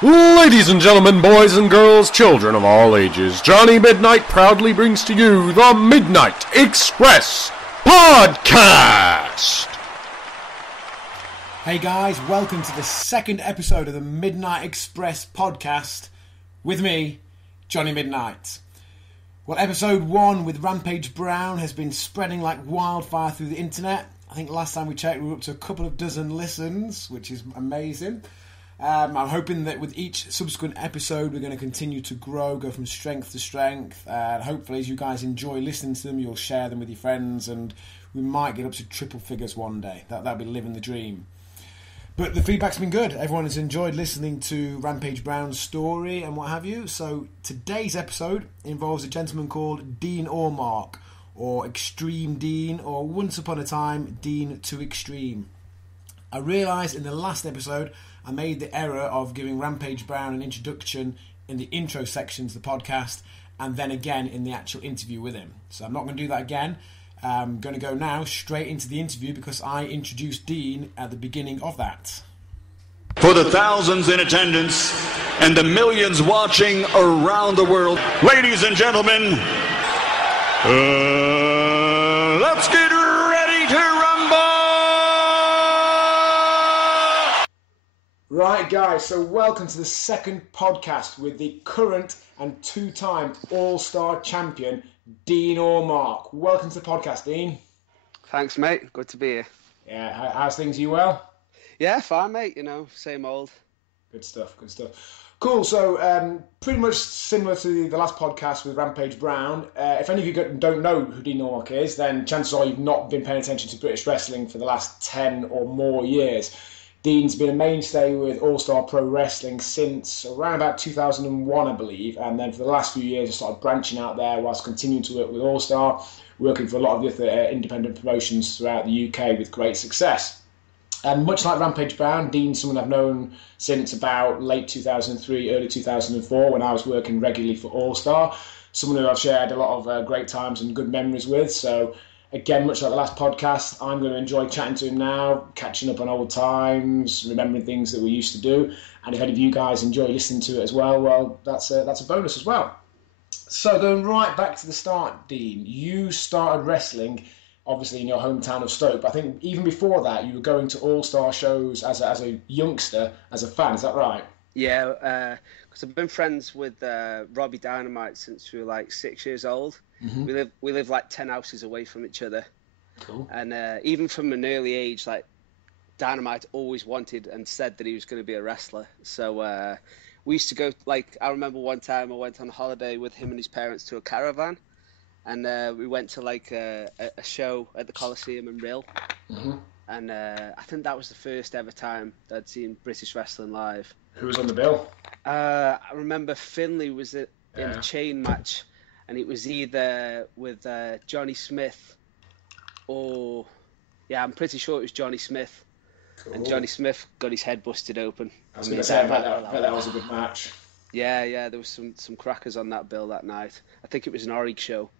Ladies and gentlemen, boys and girls, children of all ages, Johnny Midnight proudly brings to you the Midnight Express Podcast! Hey guys, welcome to the second episode of the Midnight Express Podcast with me, Johnny Midnight. Well, episode 1 with Rampage Brown has been spreading like wildfire through the internet. I think last time we checked we were up to a couple of dozen listens, which is amazing. I'm hoping that with each subsequent episode we're going to continue to grow, go from strength to strength, and hopefully as you guys enjoy listening to them you'll share them with your friends and we might get up to triple figures one day. That'll be living the dream. But the feedback's been good. Everyone has enjoyed listening to Rampage Brown's story and what have you. So today's episode involves a gentleman called Dean Allmark, or Extreme Dean, or once upon a time Dean to Extreme. I realised in the last episode I made the error of giving Rampage Brown an introduction in the intro sections of the podcast and then again in the actual interview with him. So I'm not going to do that again. I'm going to go now straight into the interview because I introduced Dean at the beginning of that. For the thousands in attendance and the millions watching around the world, ladies and gentlemen, let's get ready to rumble! Right guys, so welcome to the second podcast with the current and two-time All-Star champion, Dean Allmark. Welcome to the podcast, Dean. Thanks, mate. Good to be here. Yeah, how's things? You well? Yeah, fine, mate. You know, same old. Good stuff. Cool, so pretty much similar to the last podcast with Rampage Brown. If any of you don't know who Dean Allmark is, then chances are you've not been paying attention to British wrestling for the last 10 or more years. Dean's been a mainstay with All-Star Pro Wrestling since around about 2001, I believe, and then for the last few years he started branching out there whilst continuing to work with All-Star, working for a lot of the other independent promotions throughout the UK with great success. And much like Rampage Brown, Dean's someone I've known since about late 2003, early 2004, when I was working regularly for All-Star. Someone who I've shared a lot of great times and good memories with. So again, much like the last podcast, I'm going to enjoy chatting to him now, catching up on old times, remembering things that we used to do. And if any of you guys enjoy listening to it as well, that's a bonus as well. So going right back to the start, Dean, you started wrestling obviously in your hometown of Stoke, but I think even before that you were going to All-Star shows as a youngster, as a fan, is that right? Yeah, because I've been friends with Robbie Dynamite since we were like 6 years old. Mm-hmm. We live like 10 houses away from each other. Cool. And even from an early age, like Dynamite always wanted and said that he was going to be a wrestler. So we used to go, like, I remember one time I went on holiday with him and his parents to a caravan, and we went to like a show at the Coliseum in Rill. Mm-hmm. And I think that was the first ever time that I'd seen British wrestling live. Who was on the bill? I remember Finlay was in a chain match, and it was either with Johnny Smith or... Yeah, I'm pretty sure it was Johnny Smith. Cool. And Johnny Smith got his head busted open. I was going to say, I bet that was a good match. Yeah, there was some crackers on that bill that night. I think it was an Orig show.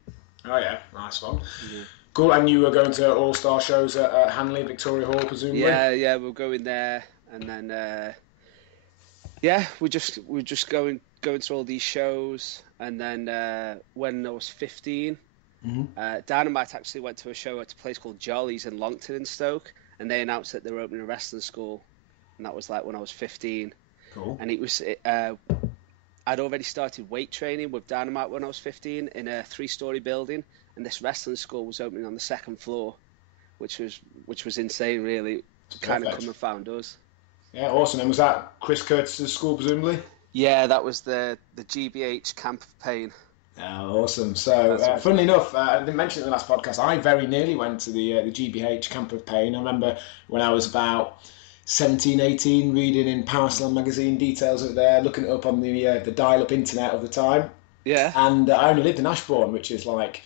Oh yeah, nice one. Yeah. Cool, and you were going to All-Star shows at Hanley, Victoria Hall, presumably? Yeah, we were going there, and then we're just going to all these shows, and then when I was 15, mm-hmm. Dynamite actually went to a show at a place called Jolly's in Longton in Stoke, and they announced that they were opening a wrestling school, and that was like when I was 15. Cool. And it was I'd already started weight training with Dynamite when I was 15 in a 3-story building, and this wrestling school was opening on the second floor, which was insane, really. Kind of come and found us. Yeah, awesome. And was that Chris Curtis's school, presumably? Yeah, that was the GBH Camp of Pain. Oh, awesome. So, funnily enough, I didn't mention it in the last podcast, I very nearly went to the GBH Camp of Pain. I remember when I was about 17, 18, reading in Power Slam magazine details of there, looking it up on the dial-up internet of the time. Yeah. And I only lived in Ashbourne, which is like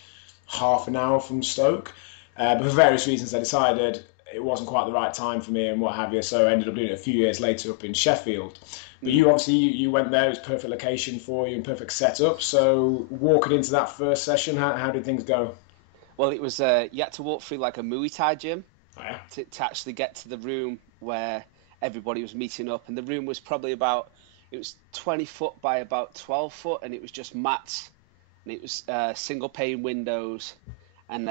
half an hour from Stoke. But for various reasons, I decided it wasn't quite the right time for me and what have you, so I ended up doing it a few years later up in Sheffield. But you obviously, you went there, it was perfect location for you and perfect setup. So walking into that first session, how did things go? Well, it was, you had to walk through like a Muay Thai gym to actually get to the room where everybody was meeting up. And the room was probably about, It was 20 foot by about 12 foot, and it was just mats, and it was single pane windows. And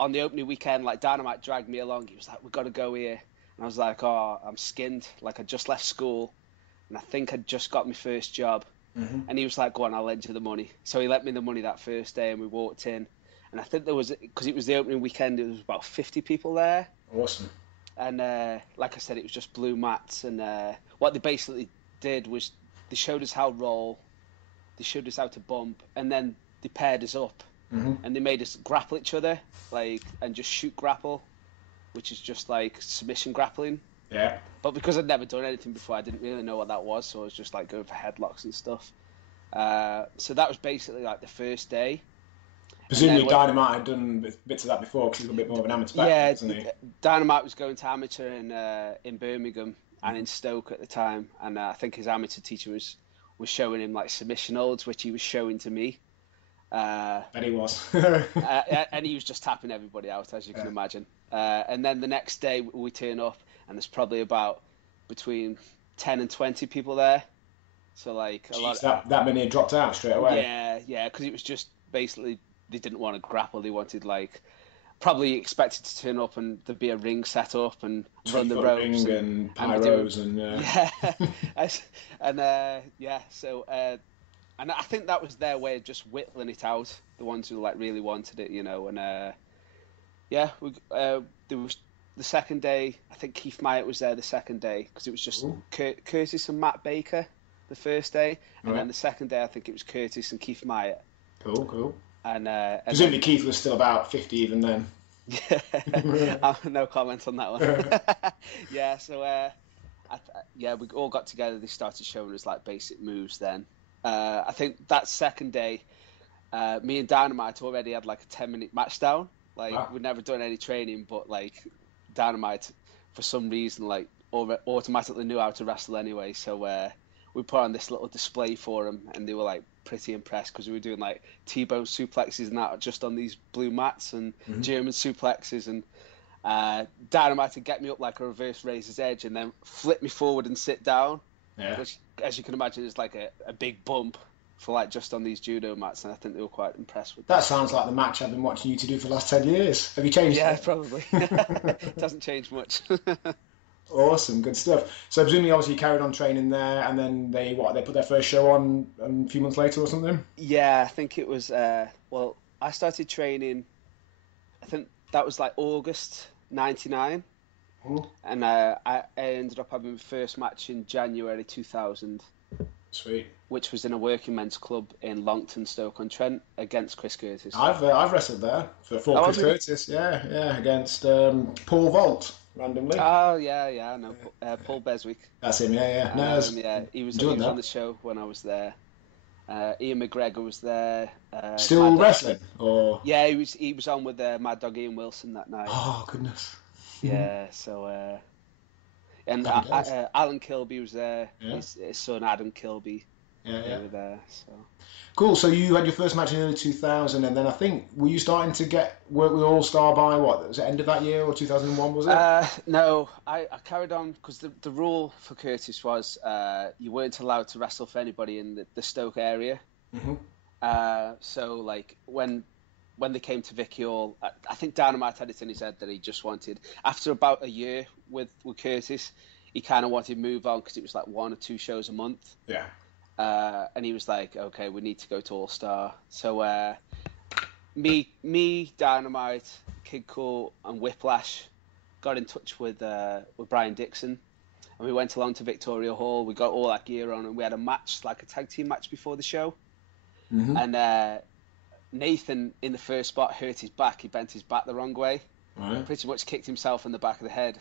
on the opening weekend, like Dynamite dragged me along. He was like, "We've got to go here," and I was like, "Oh, I'm skinned. Like I just left school, and I think I'd just got my first job." And he was like, "Go on, I'll lend you the money." So he lent me the money that first day, and we walked in. And I think there was, because it was the opening weekend, there was about 50 people there. Awesome. And like I said, it was just blue mats. And what they basically did was they showed us how to roll, they showed us how to bump, and then they paired us up. And they made us grapple each other, like, and just shoot grapple, which is just like submission grappling. Yeah. But because I'd never done anything before, I didn't really know what that was, so I was just like going for headlocks and stuff. So that was basically like the first day. Presumably Dynamite had done bits of that before because he's a bit more of an amateur background, isn't he? Dynamite was going to amateur in Birmingham and in Stoke at the time, and I think his amateur teacher was showing him like submission holds, which he was showing to me. And he was. And he was just tapping everybody out, as you can imagine. And then the next day we turn up, and there's probably about between 10 and 20 people there. So like a lot. That many had dropped out straight away. Yeah, because it was just basically they didn't want to grapple. They wanted like probably expected to turn up and there'd be a ring set up and run the ropes and pyros and I think that was their way of just whittling it out. The ones who like really wanted it, you know. And there was the second day. I think Keith Myatt was there the second day because it was just Curtis and Matt Baker the first day, and then the second day I think it was Curtis and Keith Myatt. Cool. And presumably Keith was still about 50 even then. No comment on that one. Yeah, so we all got together. They started showing us like basic moves. Then I think that second day, me and Dynamite already had like a 10-minute match down. Like we'd never done any training, but like Dynamite for some reason like automatically knew how to wrestle anyway. So we put on this little display for them, and they were like pretty impressed because we were doing like T-bone suplexes and that just on these blue mats and German suplexes, and Dynamite to get me up like a reverse razor's edge and then flip me forward and sit down, which as you can imagine is like a big bump for like just on these judo mats, and I think they were quite impressed with that. That sounds like the match I've been watching you two do for the last 10 years. Have you changed it? Yeah, probably. It doesn't change much. Awesome, good stuff. So presumably, obviously, you carried on training there, and then they put their first show on a few months later or something? Yeah, I think it was. I started training. I think that was like August '99, and I ended up having my first match in January 2000. Sweet. Which was in a working men's club in Longton, Stoke-on-Trent, against Chris Curtis. I've wrestled there for Chris Curtis. Yeah, against Paul Vault. Randomly. Oh yeah, I know Paul Beswick. That's him. Yeah. He was on the show when I was there. Ian McGregor was there. Still wrestling, or yeah, he was on with Mad Dog Ian Wilson that night. Oh goodness. Yeah, so and Alan Kilby was there. Yeah. His son Adam Kilby. They were there. So. Cool. So you had your first match in early 2000, and then I think were you starting to get work with All Star by what? Was it end of that year or 2001? Was it? No, I carried on because the rule for Curtis was you weren't allowed to wrestle for anybody in the Stoke area. So like when they came to Vicky Hall, I think Dynamite had it in his head that he just wanted, after about a year with Curtis, he kind of wanted to move on because it was like 1 or 2 shows a month. Yeah. And he was like, okay, we need to go to All Star. So me, Dynamite, Kid Cool, and Whiplash got in touch with Brian Dixon, and we went along to Victoria Hall. We got all that gear on, and we had a match, like a tag team match before the show. And Nathan, in the first spot, hurt his back. He bent his back the wrong way. Right. Pretty much kicked himself in the back of the head.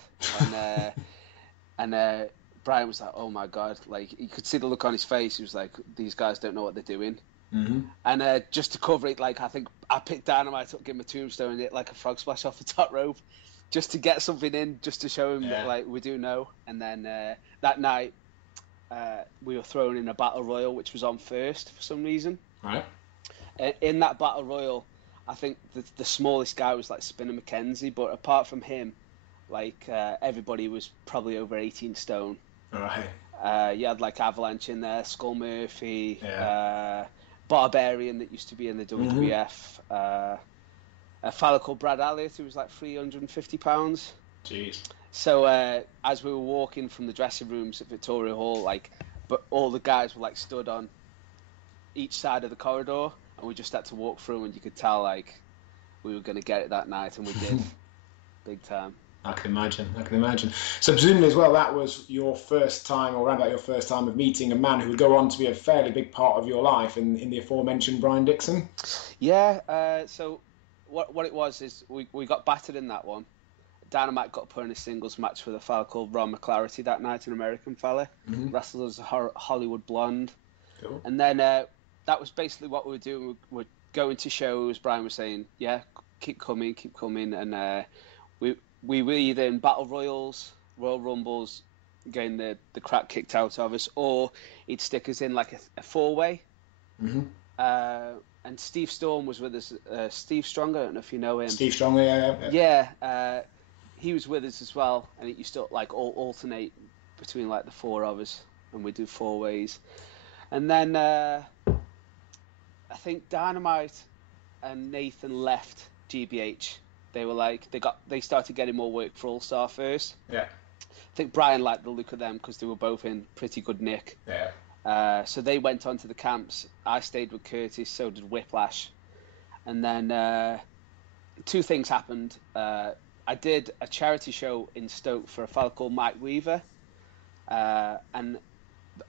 And Brian was like, oh my God, like you could see the look on his face. He was like, these guys don't know what they're doing. And just to cover it, like I think I picked Dynamite up, gave him a tombstone and hit like a frog splash off the top rope just to get something in, just to show him that like we do know. And then that night we were thrown in a battle royal, which was on first for some reason. Right. In that battle royal, I think the smallest guy was like Spinner McKenzie, but apart from him, like everybody was probably over 18 stone. Right. You had like Avalanche in there, Skull Murphy, Barbarian that used to be in the WWF, a fella called Brad Elliott who was like £350. Jeez. So as we were walking from the dressing rooms at Victoria Hall, like, but all the guys were like stood on each side of the corridor, and we just had to walk through, and you could tell like we were going to get it that night, and we did, big time. I can imagine. So presumably as well, that was your first time, or around about your first time of meeting a man who would go on to be a fairly big part of your life in the aforementioned Brian Dixon. Yeah. So what it was is we got battered in that one. Dynamite got put in a singles match with a fella called Ron McClarity that night, an American fella. Wrestled as a Hollywood Blonde. Cool. And then that was basically what we were doing. We were going to shows. Brian was saying, yeah, keep coming. And we were either in Battle Royals, Royal Rumbles, getting the crap kicked out of us, or he'd stick us in like a four-way. And Steve Storm was with us. Steve Strong, I don't know if you know him. Steve Strong, yeah. Yeah, he was with us as well, and it used to like alternate between like the four of us, and we do four ways. And then I think Dynamite and Nathan left GBH. They were like they started getting more work for All Star first. Yeah. I think Brian liked the look of them because they were both in pretty good nick. Yeah. So they went on to the camps. I stayed with Curtis, so did Whiplash. And then two things happened. I did a charity show in Stoke for a fella called Mike Weaver. And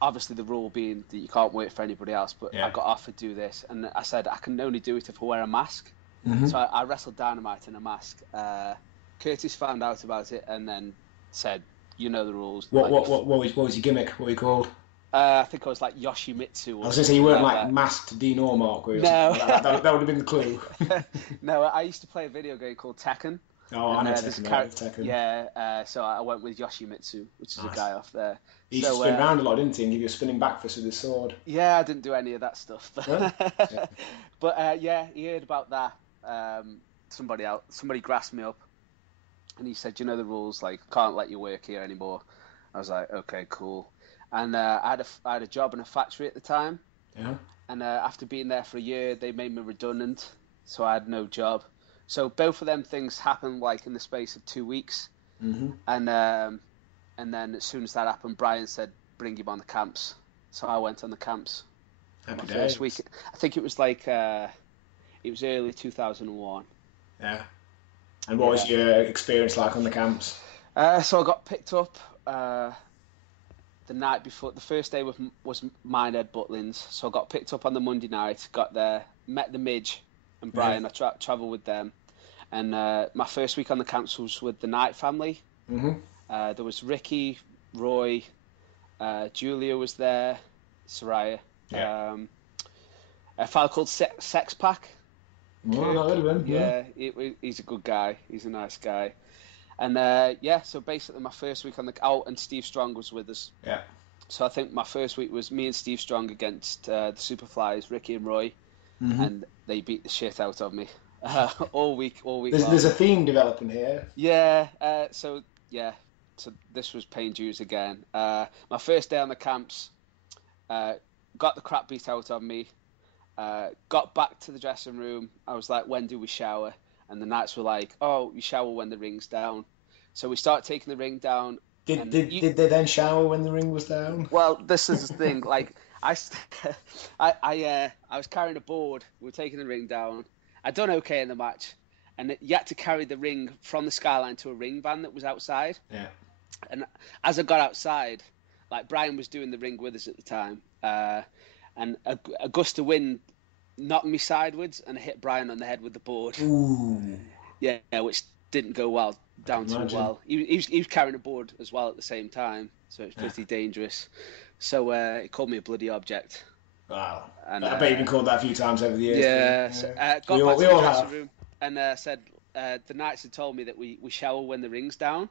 obviously the rule being that you can't work for anybody else, but I got offered to do this. And I said, I can only do it if I wear a mask. So I wrestled Dynamite in a mask. Curtis found out about it and then said, you know the rules. What was your gimmick? What were you called? I think I was like Yoshimitsu. I was going to say you weren't like masked Dean Allmark, were you? No. That would have been the clue. No, I used to play a video game called Tekken. Oh, I know Tekken. Yeah, so I went with Yoshimitsu, which is a guy off there. He used to spin around a lot, didn't he, and give you a spinning back fist with his sword. Yeah, I didn't do any of that stuff. But yeah, he heard about that. Somebody grasped me up, and he said, "You know the rules. Like, can't let you work here anymore." I was like, "Okay, cool." And I had a job in a factory at the time. Yeah. And after being there for a year, they made me redundant, so I had no job. So both of them things happened like in the space of 2 weeks. And then as soon as that happened, Brian said, "Bring him on the camps." So I went on the camps. Happy days. First week, I think it was like it was early 2001. Yeah. And what was your experience like on the camps? So I got picked up the night before. The first day was Minehead Butlins. So I got picked up on the Monday night, got there, met the Midge and Brian. I travelled with them. And my first week on the camps was with the Knight family. There was Ricky, Roy, Julia was there, Soraya. A fella called Sex Pack. Well, I heard of him. Yeah, he's a good guy. He's a nice guy. And so basically my first week on and Steve Strong was with us. Yeah. So I think my first week was me and Steve Strong against the Superflies, Ricky and Roy, and they beat the shit out of me all week. There's a theme developing here. Yeah. So this was paying dues again. My first day on the camps, got the crap beat out of me. Got back to the dressing room. I was like, when do we shower? And the Knights were like, oh, you shower when the ring's down. So we start taking the ring down. Did they then shower when the ring was down? Well, this is the thing. Like, I was carrying a board. We were taking the ring down. I'd done okay in the match. And you had to carry the ring from the skyline to a ring van that was outside. Yeah. And as I got outside, like, Brian was doing the ring with us at the time. And a gust of wind knocked me sideways and I hit Brian on the head with the board. Ooh. Yeah, which didn't go well, down too well. He was carrying a board as well at the same time, so it's pretty dangerous. So he called me a bloody object. Wow. And, I bet you've been called that a few times over the years. Yeah. So, got back to the dressing room and said the Knights had told me that we shower when the ring's down.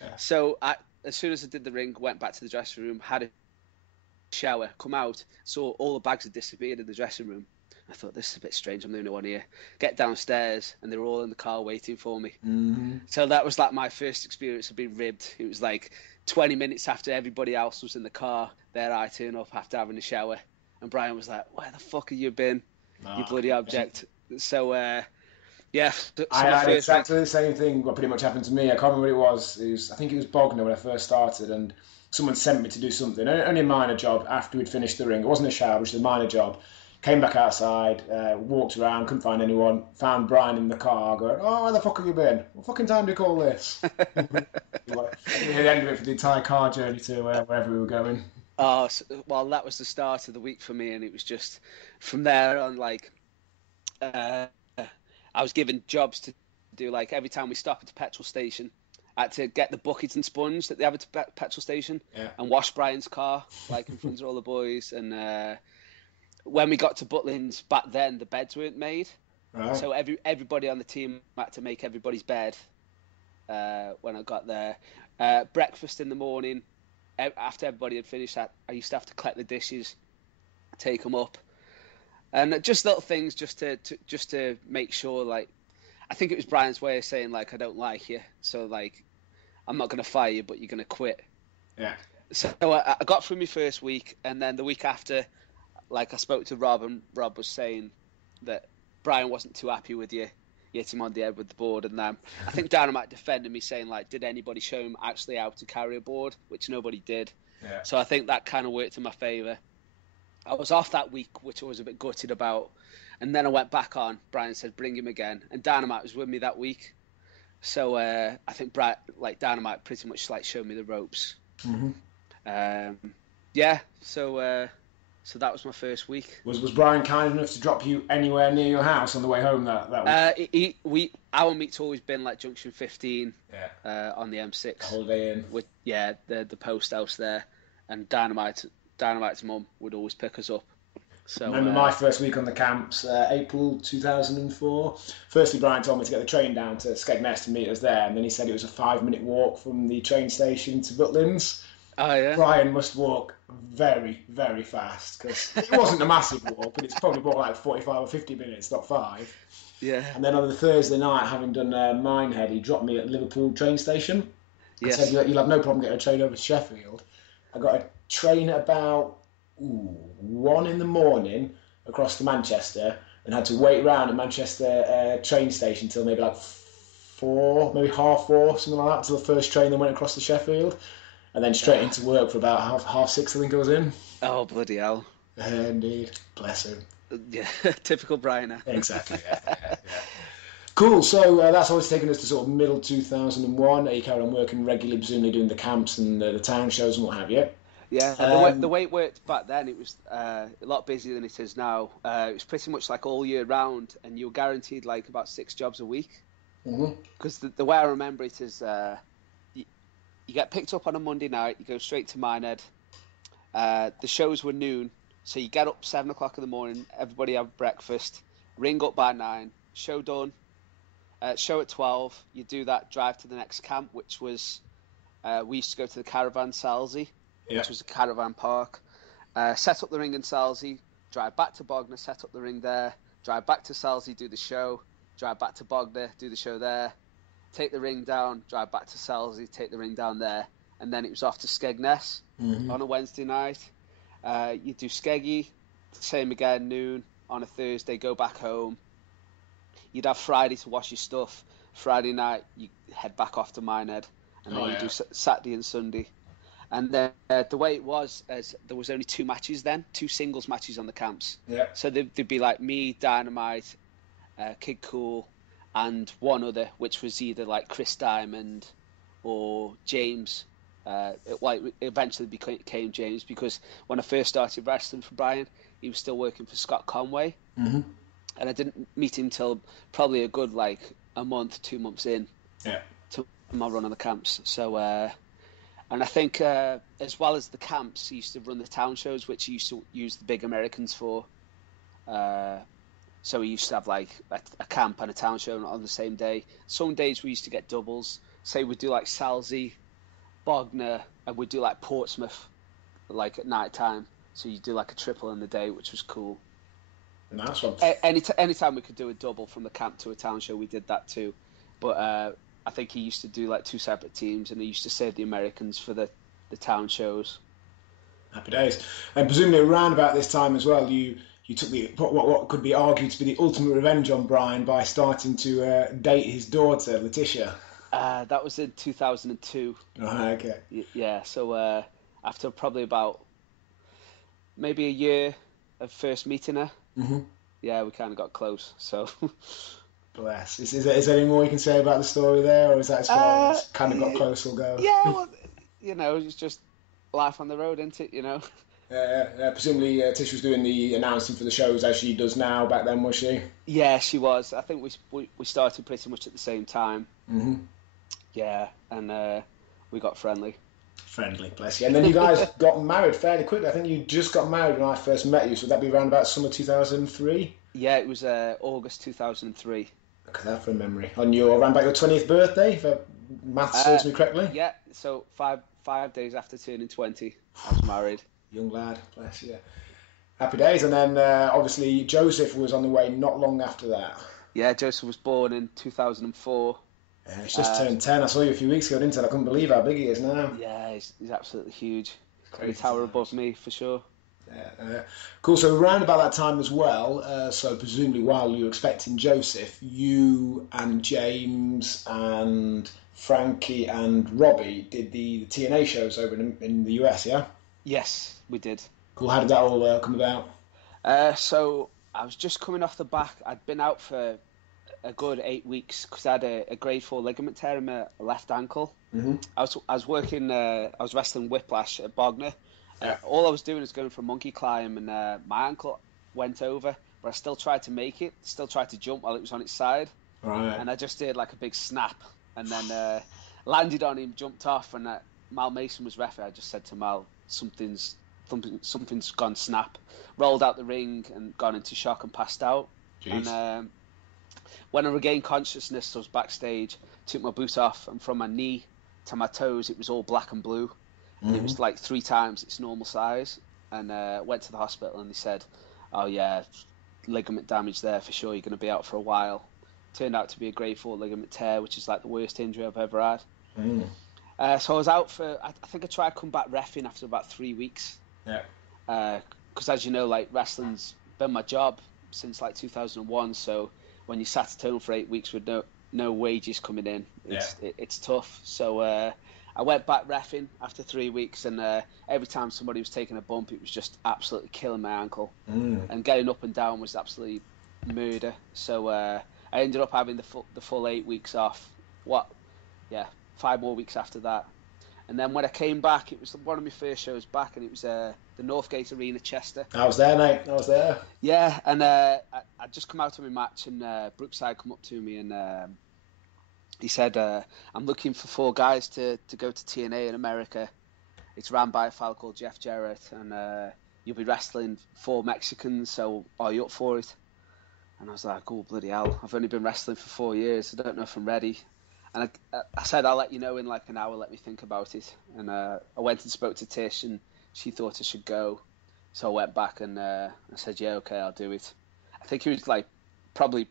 Yeah. So as soon as I did the ring, went back to the dressing room, had a shower, come out, saw all the bags had disappeared in the dressing room. I thought, this is a bit strange, I'm the only one here. Get downstairs and they were all in the car waiting for me. So that was like my first experience of being ribbed. It was like 20 minutes after everybody else was in the car, there I turn up after having a shower, and Brian was like, "Where the fuck have you been, you bloody object?" So, yeah. So I my had first exactly the same thing. What pretty much happened to me. I can't remember what it was. I think it was Bogner when I first started, and someone sent me to do something, only a minor job after we'd finished the ring. It wasn't a shower, it was a minor job. Came back outside, walked around, couldn't find anyone. Found Brian in the car, going, "Oh, where the fuck have you been? What fucking time do you call this?" Like, the end of it for the entire car journey to wherever we were going. Oh, well, that was the start of the week for me, and it was just from there on, like, I was given jobs to do, like, every time we stop at the petrol station, I had to get the bucket and sponge that they have at the petrol station and wash Brian's car, like, in front of all the boys. And when we got to Butlins back then, the beds weren't made. Right. So everybody on the team had to make everybody's bed when I got there. Breakfast in the morning, after everybody had finished that, I used to have to collect the dishes, take them up. And just little things just to make sure, like, I think it was Brian's way of saying, like, I don't like you, so, like, I'm not going to fire you, but you're going to quit. Yeah. So I got through my first week, and then the week after, like, I spoke to Rob, and Rob was saying that Brian wasn't too happy with you. You hit him on the head with the board, and I think Dynamite defended me, saying, like, did anybody show him actually how to carry a board, which nobody did. Yeah. So I think that kind of worked in my favour. I was off that week, which I was a bit gutted about. And then I went back on. Brian said, bring him again. And Dynamite was with me that week. So I think Dynamite pretty much, like, showed me the ropes. Mm-hmm. Yeah, so that was my first week. Was Brian kind enough to drop you anywhere near your house on the way home that week? Our meet's always been, like, Junction 15 on the M6. Holiday Inn. With, the post house there. And Dynamite's mum would always pick us up. So, remember my first week on the camps, April 2004. Firstly, Brian told me to get the train down to Skegness to meet us there, and then he said it was a 5-minute walk from the train station to Butlins. Oh, yeah. Brian must walk very, very fast, because it wasn't a massive walk, but it's probably more like 45 or 50 minutes, not 5. Yeah. And then on the Thursday night, having done Minehead, he dropped me at Liverpool train station. Yes. He said, you'll have no problem getting a train over to Sheffield. I got a train at about 1 in the morning across to Manchester, and had to wait around at Manchester train station till maybe like 4, maybe half 4, something like that, till the first train then went across to Sheffield, and then straight into work for about half 6, I think I was in. Oh, bloody hell. Indeed. Bless him. Yeah, typical Brian. Exactly, yeah. Cool, so that's always taken us to sort of middle 2001. You carried on working regularly, presumably doing the camps and the town shows and what have you. Yeah, the way it worked back then, it was a lot busier than it is now. It was pretty much like all year round, and you were guaranteed like about 6 jobs a week. Because the way I remember it is, you get picked up on a Monday night, you go straight to Minehead. The shows were noon, so you get up 7 o'clock in the morning, everybody have breakfast, ring up by 9, show done. Show at 12, you do that, drive to the next camp, which was, we used to go to the Caravan Salsey, which was a caravan park, set up the ring in Salsey, drive back to Bognor, set up the ring there, drive back to Salsey, do the show, drive back to Bognor, do the show there, take the ring down, drive back to Salsey, take the ring down there, and then it was off to Skegness on a Wednesday night. You do Skeggy, same again, noon, on a Thursday, go back home. You'd have Friday to wash your stuff. Friday night, you head back off to Minehead, and then you do Saturday and Sunday. And then the way it was, as there was only 2 matches then, 2 singles matches on the camps. Yeah. So there'd be like me, Dynamite, Kid Cool, and one other, which was either like Chris Diamond or James. It eventually became James, because when I first started wrestling for Brian, he was still working for Scott Conway. Mm-hmm. And I didn't meet him till probably a good, like, a month, 2 months in to my run on the camps. So, and I think as well as the camps, he used to run the town shows, which he used to use the big Americans for. So he used to have, like, a camp and a town show on the same day. Some days we used to get doubles. Say we'd do, like, Salsey, Bognor, and we'd do, like, Portsmouth, like, at night time. So you do, like, a triple in the day, which was cool. Nice one. Anytime we could do a double from the camp to a town show, we did that too. But I think he used to do like 2 separate teams, and he used to save the Americans for the town shows. Happy days. And presumably around about this time as well, you took the what could be argued to be the ultimate revenge on Brian by starting to date his daughter, Letitia. That was in 2002. Right, okay. Yeah, so after probably about maybe a year of first meeting her, yeah, we kind of got close. So, bless. Is there any more you can say about the story there, or is that as far as kind of got close will go? Yeah, well, it's just life on the road, isn't it? Presumably Tish was doing the announcing for the shows as she does now. Back then, was she? Yeah, she was. I think we started pretty much at the same time. Yeah, and we got friendly. Friendly, bless you. And then you guys got married fairly quickly. I think you just got married when I first met you. So would that be around about summer 2003? Yeah, it was August 2003. Look at that from memory. Around about your 20th birthday, if maths serves me correctly. Yeah, so five days after turning 20, I was married. Young lad, bless you. Happy days. And then obviously Joseph was on the way not long after that. Yeah, Joseph was born in 2004. Yeah, he's just turned 10. I saw you a few weeks ago, didn't I? I couldn't believe how big he is now. Yeah, he's absolutely huge. He's a tower above me, for sure. Cool. So around about that time as well, so presumably while you were expecting Joseph, you and James and Frankie and Robbie did the TNA shows over in the US, yeah? Yes, we did. Cool. How did that all come about? So I was just coming off the back. I'd been out for a good 8 weeks because I had a grade 4 ligament tear in my left ankle. I was working. I was wrestling Whiplash at Bognor. All I was doing was going for a monkey climb, and my ankle went over, but I still tried to make it. Still tried to jump while it was on its side. Right. And I just did like a big snap, and then landed on him, jumped off, and Mal Mason was referee. I just said to Mal, something's gone snap. Rolled out the ring and gone into shock and passed out. Jeez. And when I regained consciousness, I was backstage, took my boot off, and from my knee to my toes, it was all black and blue. And it was like 3 times its normal size. And went to the hospital, and they said, "Oh yeah, ligament damage there for sure. You're going to be out for a while." Turned out to be a grade 4 ligament tear, which is like the worst injury I've ever had. So I was out for. I think I tried to come back reffing after about 3 weeks. Yeah. Because as you know, like wrestling's been my job since like 2001. So when you sat at home for 8 weeks with no wages coming in, it's tough. So I went back reffing after 3 weeks, and every time somebody was taking a bump, it was just absolutely killing my ankle. And getting up and down was absolutely murder. So I ended up having the full 8 weeks off. 5 more weeks after that. And then when I came back, it was one of my first shows back, and it was the Northgate Arena, Chester. I was there, mate. I was there. Yeah, and I'd just come out of my match, and Brookside come up to me, and he said, "I'm looking for 4 guys to go to TNA in America. It's ran by a fellow called Jeff Jarrett, and you'll be wrestling 4 Mexicans, so are you up for it?" And I was like, "Oh, bloody hell, I've only been wrestling for 4 years. I don't know if I'm ready." And I said, "I'll let you know in like an hour, let me think about it." And I went and spoke to Tish, and she thought I should go. So I went back, and I said, "Yeah, okay, I'll do it." I think it was probably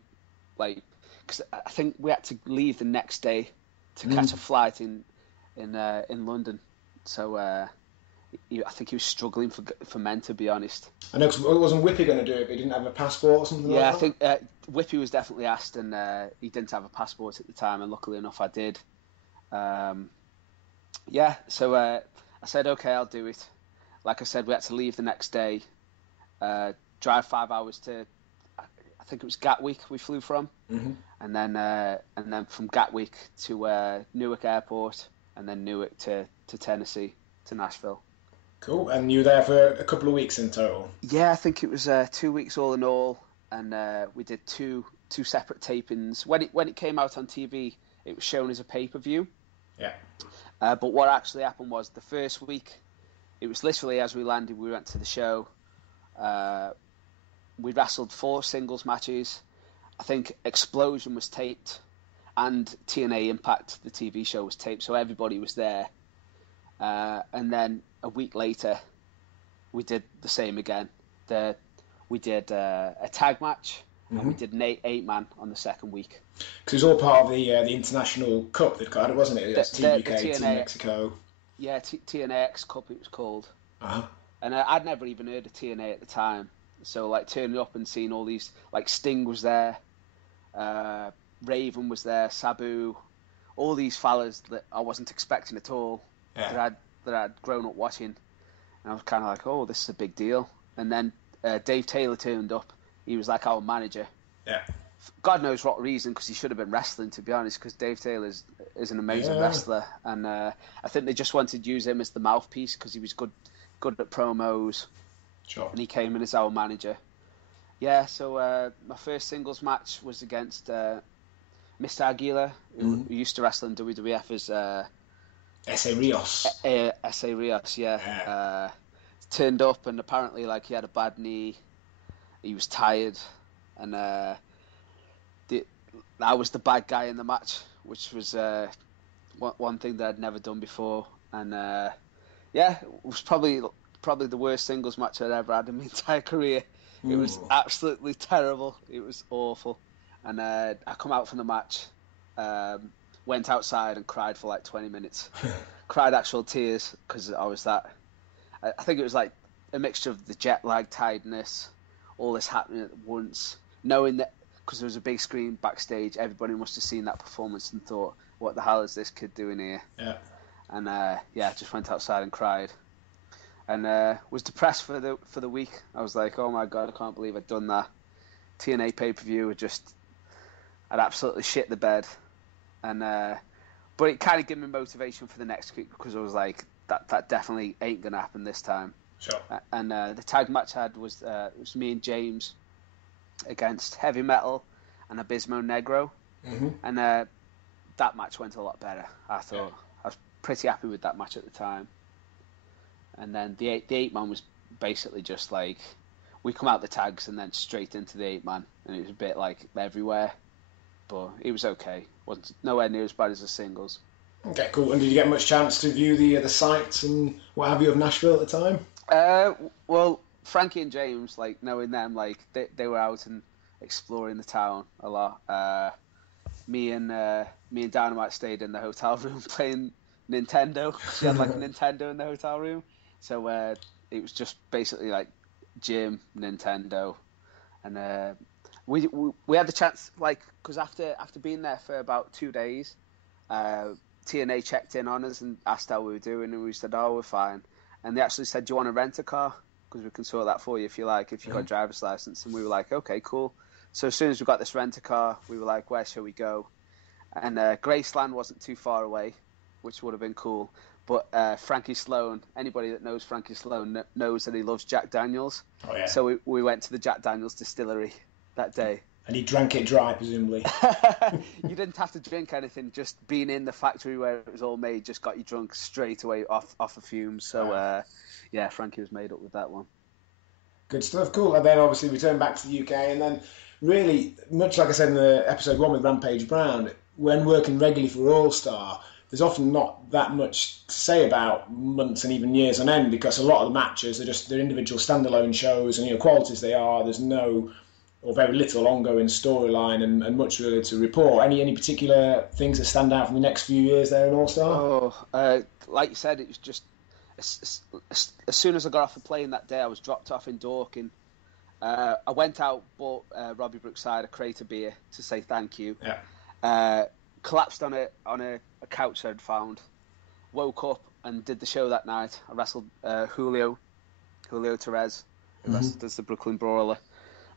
because I think we had to leave the next day to catch a flight in London. So I think he was struggling for men, to be honest. I know, 'cause wasn't Whippy going to do it, but he didn't have a passport or something like that? Yeah, I think Whippy was definitely asked, and he didn't have a passport at the time, and luckily enough I did. So I said, okay, I'll do it. Like I said, we had to leave the next day, drive 5 hours to, I think it was Gatwick we flew from, and then from Gatwick to Newark Airport, and then Newark to Tennessee, to Nashville. Cool. And you were there for a couple of weeks in total? Yeah, I think it was 2 weeks all in all, and we did two separate tapings. When it came out on TV, it was shown as a pay-per-view. Yeah. But what actually happened was the first week, it was literally as we landed, we went to the show. We wrestled 4 singles matches. I think Explosion was taped, and TNA Impact, the TV show, was taped, so everybody was there. And then a week later, we did the same again. We did a tag match, and we did an eight-man on the second week. Because it was all part of the International Cup they'd got, wasn't it? That's Team UK, Team Mexico. Yeah, TNAX Cup it was called. Uh-huh. And I'd never even heard of TNA at the time. So, like, turning up and seeing all these... Like, Sting was there, Raven was there, Sabu, all these fellas that I wasn't expecting at all, that I'd grown up watching. And I was kind of like, oh, this is a big deal. And then Dave Taylor turned up. He was like our manager. Yeah. God knows what reason, because he should have been wrestling, to be honest, because Dave Taylor is an amazing wrestler. And I think they just wanted to use him as the mouthpiece because he was good at promos. Sure. And he came in as our manager. Yeah, so my first singles match was against Mr. Aguila, who used to wrestle in WWF as... S.A. Rios. S.A. Rios, yeah. Turned up, and apparently, like, he had a bad knee. He was tired, and I was the bad guy in the match, which was one thing that I'd never done before. And it was probably the worst singles match I'd ever had in my entire career. It was absolutely terrible. It was awful. And I come out from the match, went outside and cried for like 20 minutes. Cried actual tears because I was that. I think it was like a mixture of the jet lag, tiredness, all this happening at once, knowing that because there was a big screen backstage, everybody must have seen that performance and thought, what the hell is this kid doing here? Yeah. And just went outside and cried, and was depressed for the week. I was like, oh my God, I can't believe I'd done that. TNA pay-per-view, I'd absolutely shit the bed. And but it kind of gave me motivation for the next week, because I was like, that definitely ain't gonna happen this time. Sure. And the tag match I had was me and James against Heavy Metal and Abismo Negro. And that match went a lot better. I thought I was pretty happy with that match at the time. And then the 8-man was basically just like, we come out the tags and then straight into the 8-man, and it was a bit like everywhere, but it was okay. Wasn't nowhere near as bad as the singles. Okay, cool. And did you get much chance to view the sights and what have you of Nashville at the time? Well, Frankie and James, like, knowing them, like, they were out and exploring the town a lot. Me and Dynamite stayed in the hotel room playing Nintendo. She had like a Nintendo in the hotel room, so it was just basically like gym, Nintendo, and we had the chance, like, because after being there for about 2 days, TNA checked in on us and asked how we were doing, and we said, oh, we're fine. And they actually said, do you want to rent a car? Because we can sort that for you if you like, if you've got a driver's license. And we were like, okay, cool. So as soon as we got this rent a car, we were like, where shall we go? And Graceland wasn't too far away, which would have been cool. But Frankie Sloan, anybody that knows Frankie Sloan knows that he loves Jack Daniels. Oh, yeah. So we went to the Jack Daniels distillery that day. And he drank it dry, presumably. You didn't have to drink anything. Just being in the factory where it was all made just got you drunk straight away off the fumes. So, Frankie was made up with that one. Good stuff, cool. And then obviously we returned back to the UK, and then really, much like I said in the episode 1 with Rampage Brown, when working regularly for All Star, there's often not that much to say about months and even years on end, because a lot of the matches they're individual standalone shows, and quality as they are, there's no or very little ongoing storyline and much really to report. Any particular things that stand out from the next few years there in All Star? Like you said, it was just as soon as I got off the plane that day, I was dropped off in Dorking. I went out, bought Robbie Brookside a crate of beer to say thank you. Yeah. Collapsed on a couch I'd found. Woke up and did the show that night. I wrestled Julio Torres, who does the Brooklyn Brawler.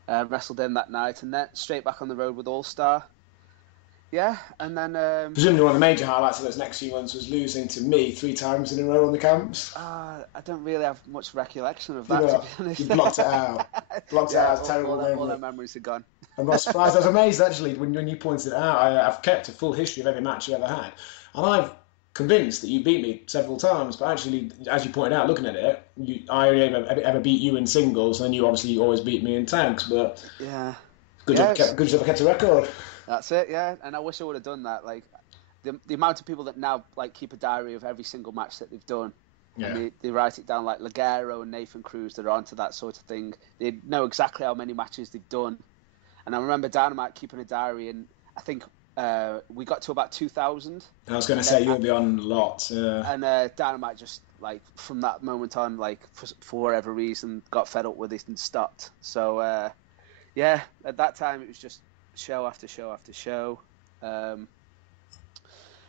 Wrestled him that night, and then straight back on the road with All Star. Yeah, and then... Presumably one of the major highlights of those next few months was losing to me 3 times in a row on the camps. I don't really have much recollection of that, to be honest. You blocked it out. Blocked it out as terrible. All their memories are gone. I'm not surprised. I was amazed, actually, when you pointed it out. I've kept a full history of every match you ever had. And I'm convinced that you beat me several times, but actually, as you pointed out, looking at it, I only ever beat you in singles, and you obviously always beat me in tags, but... Yeah. Good job I kept a record. That's it, yeah. And I wish I would have done that. Like, the amount of people that now like keep a diary of every single match that they've done, and they write it down, like Ligero and Nathan Cruz, that are onto that sort of thing. They know exactly how many matches they've done, And I remember Dynamite keeping a diary, and I think we got to about 2,000. I was going to say you'll be on lots. And Dynamite just, like, from that moment on, like, for whatever reason, got fed up with it and stopped. So, yeah, at that time it was just show after show after show.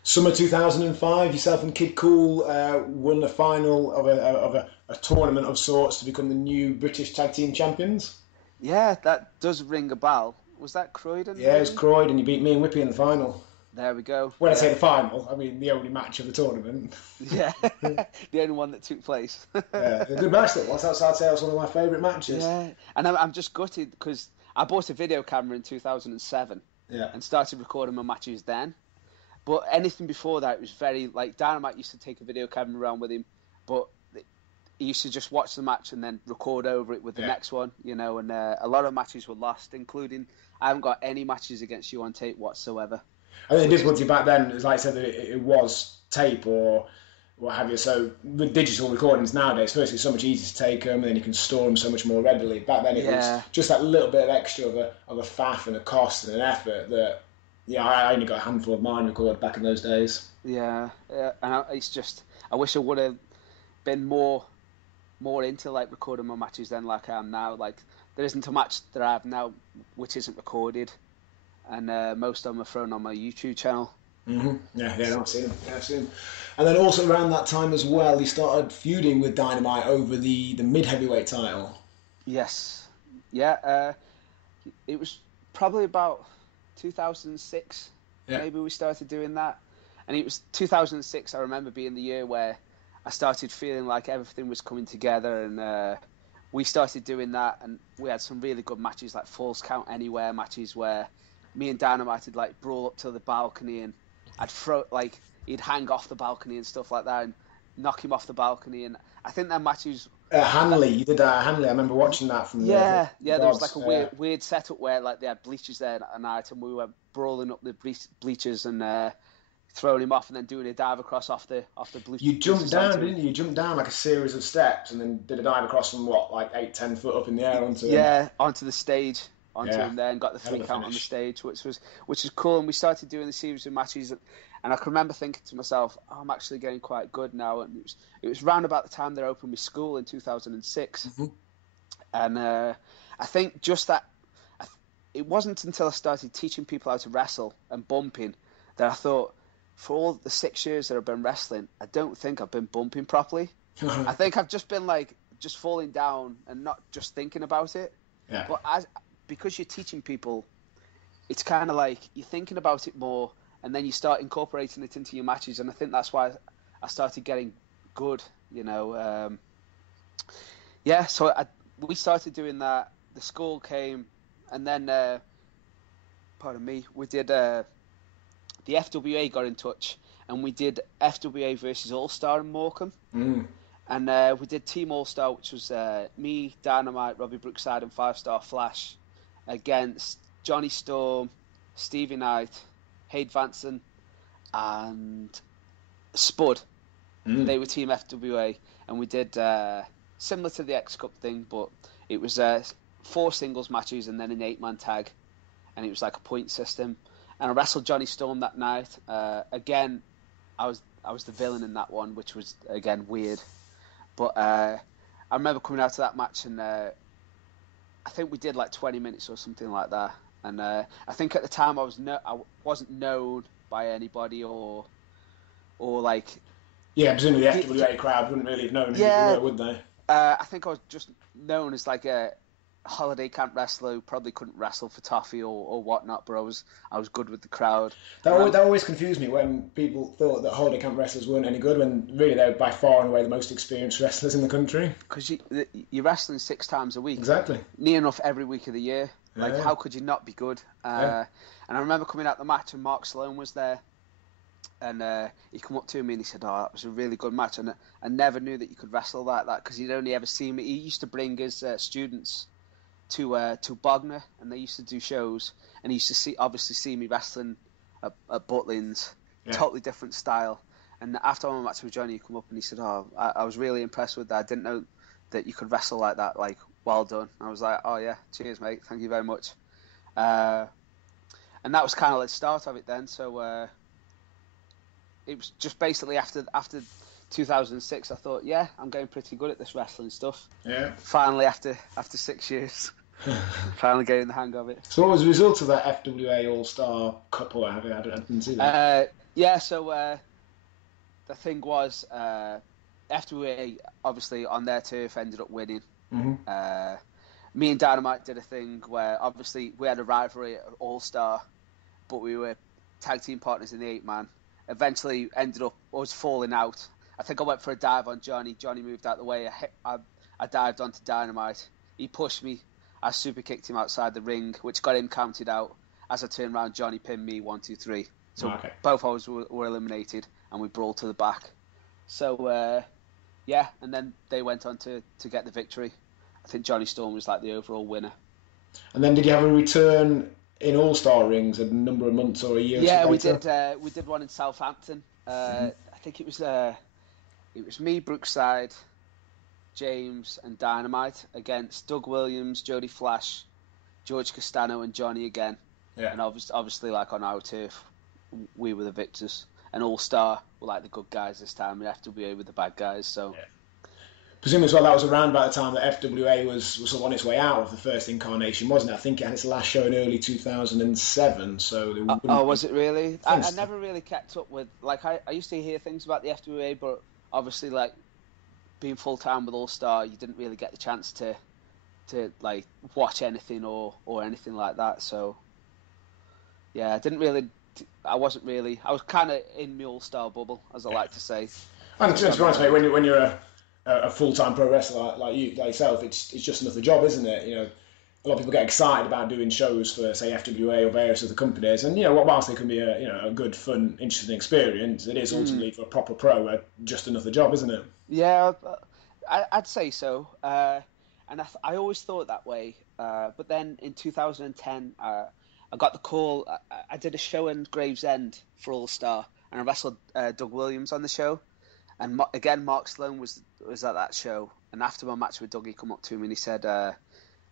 Summer 2005, yourself and Kid Cool won the final of a tournament of sorts to become the new British Tag Team Champions. Yeah, that does ring a bell. Was that Croydon? Yeah, it was Croydon. You beat me and Whippy in the final. There we go. When I say the final, I mean the only match of the tournament. Yeah, the only one that took place. Yeah, a good match that was. I'd say it was one of my favourite matches. Yeah, and I'm just gutted because I bought a video camera in 2007 and started recording my matches then. But anything before that, it was very, like, Dynamite used to take a video camera around with him, but he used to just watch the match and then record over it with the next one, you know, and a lot of matches were lost, including, I haven't got any matches against you on tape whatsoever. I think the difficulty back then, as like I said, that it was tape or what have you. So with digital recordings nowadays, firstly, it's so much easier to take them, and then you can store them so much more readily. Back then, it was just that little bit of extra of a faff and a cost and an effort that, yeah, I only got a handful of mine recorded back in those days. Yeah, and it's just, I wish I would have been more into, like, recording my matches then like I am now. Like, there isn't a match that I have now which isn't recorded, and most of them are thrown on my YouTube channel. Mm-hmm. Yeah, I've seen them. Yeah, I've seen them. And then also around that time as well, he started feuding with Dynamite over the mid-heavyweight title. Yes. Yeah, it was probably about 2006, maybe we started doing that. And it was 2006, I remember, being the year where I started feeling like everything was coming together, and we started doing that, and we had some really good matches, like Falls Count Anywhere matches, where me and Dynamite would, like, brawl up to the balcony, and I'd throw, like, he'd hang off the balcony and stuff like that, and knock him off the balcony. And I think that matches... Hanley, you did that at Hanley. I remember watching that from there was like a weird setup where, like, they had bleachers there at night, and we were brawling up the bleachers and throwing him off and then doing a dive across off the bleachers. You jumped down, didn't you? You jumped down like a series of steps and then did a dive across from like 8-10 foot up in the air onto onto the stage. Him there and got the 3 count on the stage, which is cool. And we started doing the series of matches, and I can remember thinking to myself, oh, I'm actually getting quite good now. And it was round about the time they opened my school in 2006, and I think just that it wasn't until I started teaching people how to wrestle and bumping that I thought, for all the 6 years that I've been wrestling, I don't think I've been bumping properly. I think I've just been just falling down and not just thinking about it. Yeah. But because you're teaching people, it's kind of like you're thinking about it more, and then you start incorporating it into your matches, and I think that's why I started getting good, you know. So we started doing that. The school came, and then, we did, the FWA got in touch, and we did FWA versus All-Star in Morecambe. And we did Team All-Star, which was me, Dynamite, Robbie Brookside, and 5-Star Flash, against Johnny Storm, Stevie Knight, Hayde Vanson, and Spud. They were Team FWA, and we did similar to the X Cup thing, but it was 4 singles matches and then an 8-man tag, and it was like a point system. And I wrestled Johnny Storm that night. Again, I was the villain in that one, which was again weird. But I remember coming out of that match, and I think we did like 20 minutes or something like that. And I think at the time I wasn't known by anybody or like. Yeah, presumably the FWA crowd wouldn't really have known who you were, would they? I think I was just known as like a holiday camp wrestler who probably couldn't wrestle for toffee or whatnot, but I was good with the crowd. That always confused me when people thought that holiday camp wrestlers weren't any good, when really they're by far and away the most experienced wrestlers in the country. Because you're wrestling 6 times a week. Exactly. Near enough every week of the year. Like, how could you not be good? And I remember coming out the match, and Mark Sloan was there, and he come up to me and he said, "Oh, that was a really good match." And I never knew that you could wrestle like that, because he'd only ever seen me. He used to bring his students to Bognor, and they used to do shows, and he used to obviously see me wrestling at Butlins, totally different style. And after my match with Johnny, he come up and he said, "Oh, I was really impressed with that. I didn't know that you could wrestle like that. Like, well done." I was like, "Oh yeah, cheers, mate. Thank you very much." And that was kind of the start of it then. So it was just basically after 2006, I thought, yeah, I'm getting pretty good at this wrestling stuff. Yeah. Finally, after 6 years, finally getting the hang of it. So what was the result of that FWA All-Star couple? I didn't see that. Yeah, so the thing was, FWA, obviously, on their turf, ended up winning. Mm-hmm. Me and Dynamite did a thing where, obviously, we had a rivalry at All-Star, but we were tag team partners in the 8-man. Eventually ended up us falling out. I think I went for a dive on Johnny. Johnny moved out the way. I dived onto Dynamite. He pushed me. I super kicked him outside the ring, which got him counted out. As I turned around, Johnny pinned me 1, 2, 3. So both of us were eliminated, and we brawled to the back. So yeah, and then they went on to get the victory. I think Johnny Storm was like the overall winner. And then did you have a return in All-Star rings a number of months or a year? Yeah, we did one in Southampton. I think it was me, Brookside, James, and Dynamite against Doug Williams, Jody Flash, George Castano, and Johnny again. Yeah. And obviously, like on our turf, we were the victors. And All-Star were like the good guys this time, and FWA were the bad guys. So. Yeah. Presume as well that was around about the time that FWA was sort of on its way out of the first incarnation, wasn't it? I think it had its last show in early 2007. So was it really? I never really kept up with, like, I used to hear things about the FWA, but obviously, like, being full time with All Star, you didn't really get the chance to like watch anything or anything like that. So yeah, I was kind of in my All Star bubble, as I like to say. And to be honest, mate, when you're a full-time pro wrestler like yourself, it's just another job, isn't it? You know, a lot of people get excited about doing shows for, say, FWA or various other companies, and you know, whilst they can be a good, fun, interesting experience, it is ultimately for a proper pro just another job, isn't it? Yeah, I'd say so. And I always thought that way. But then in 2010, I got the call. I did a show in Gravesend for All Star, and I wrestled Doug Williams on the show. And again, Mark Sloan was at that show. And after my match with Doug, he come up to me and he said,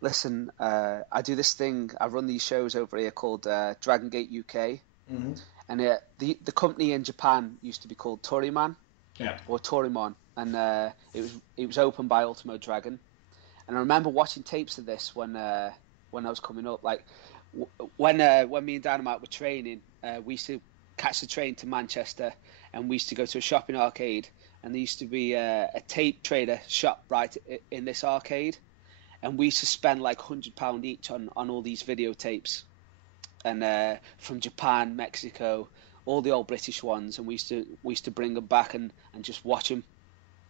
listen, I do this thing. I run these shows over here called Dragon Gate UK. Mm-hmm. And the company in Japan used to be called Toriman. Yeah. Or Torimon. And it was opened by Ultimo Dragon. And I remember watching tapes of this when I was coming up. Like, when me and Dynamite were training, we used to catch the train to Manchester, and we used to go to a shopping arcade, and there used to be a tape trader shop right in this arcade, and we used to spend like £100 each on all these videotapes, and from Japan, Mexico, all the old British ones, and we used to bring them back and just watch them.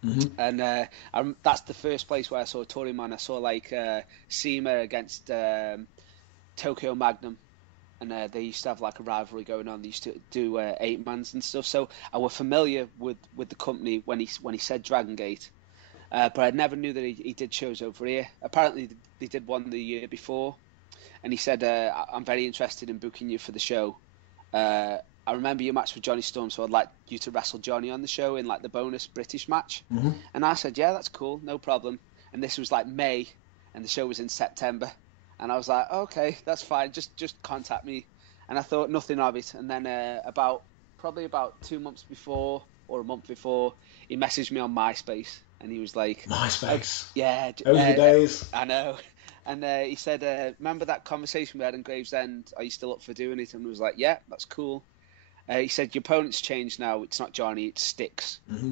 Mm-hmm. And that's the first place where I saw Toriman. I saw like SEMA against Tokyo Magnum. And they used to have like a rivalry going on. They used to do 8-mans and stuff. So I was familiar with the company when he said Dragon Gate, but I never knew that he did shows over here. Apparently they did one the year before, and he said, "I'm very interested in booking you for the show. I remember your match with Johnny Storm, so I'd like you to wrestle Johnny on the show in like the bonus British match." Mm-hmm. And I said, "Yeah, that's cool, no problem." And this was like May, and the show was in September. And I was like, okay, that's fine. Just contact me. And I thought nothing of it. And then probably about 2 months before or a month before, he messaged me on MySpace, and he was like, MySpace. Yeah, those are the days. I know. And he said, remember that conversation we had in Gravesend? Are you still up for doing it? And I was like, yeah, that's cool. He said, your opponent's changed now. It's not Johnny, it's Styx. Mm-hmm.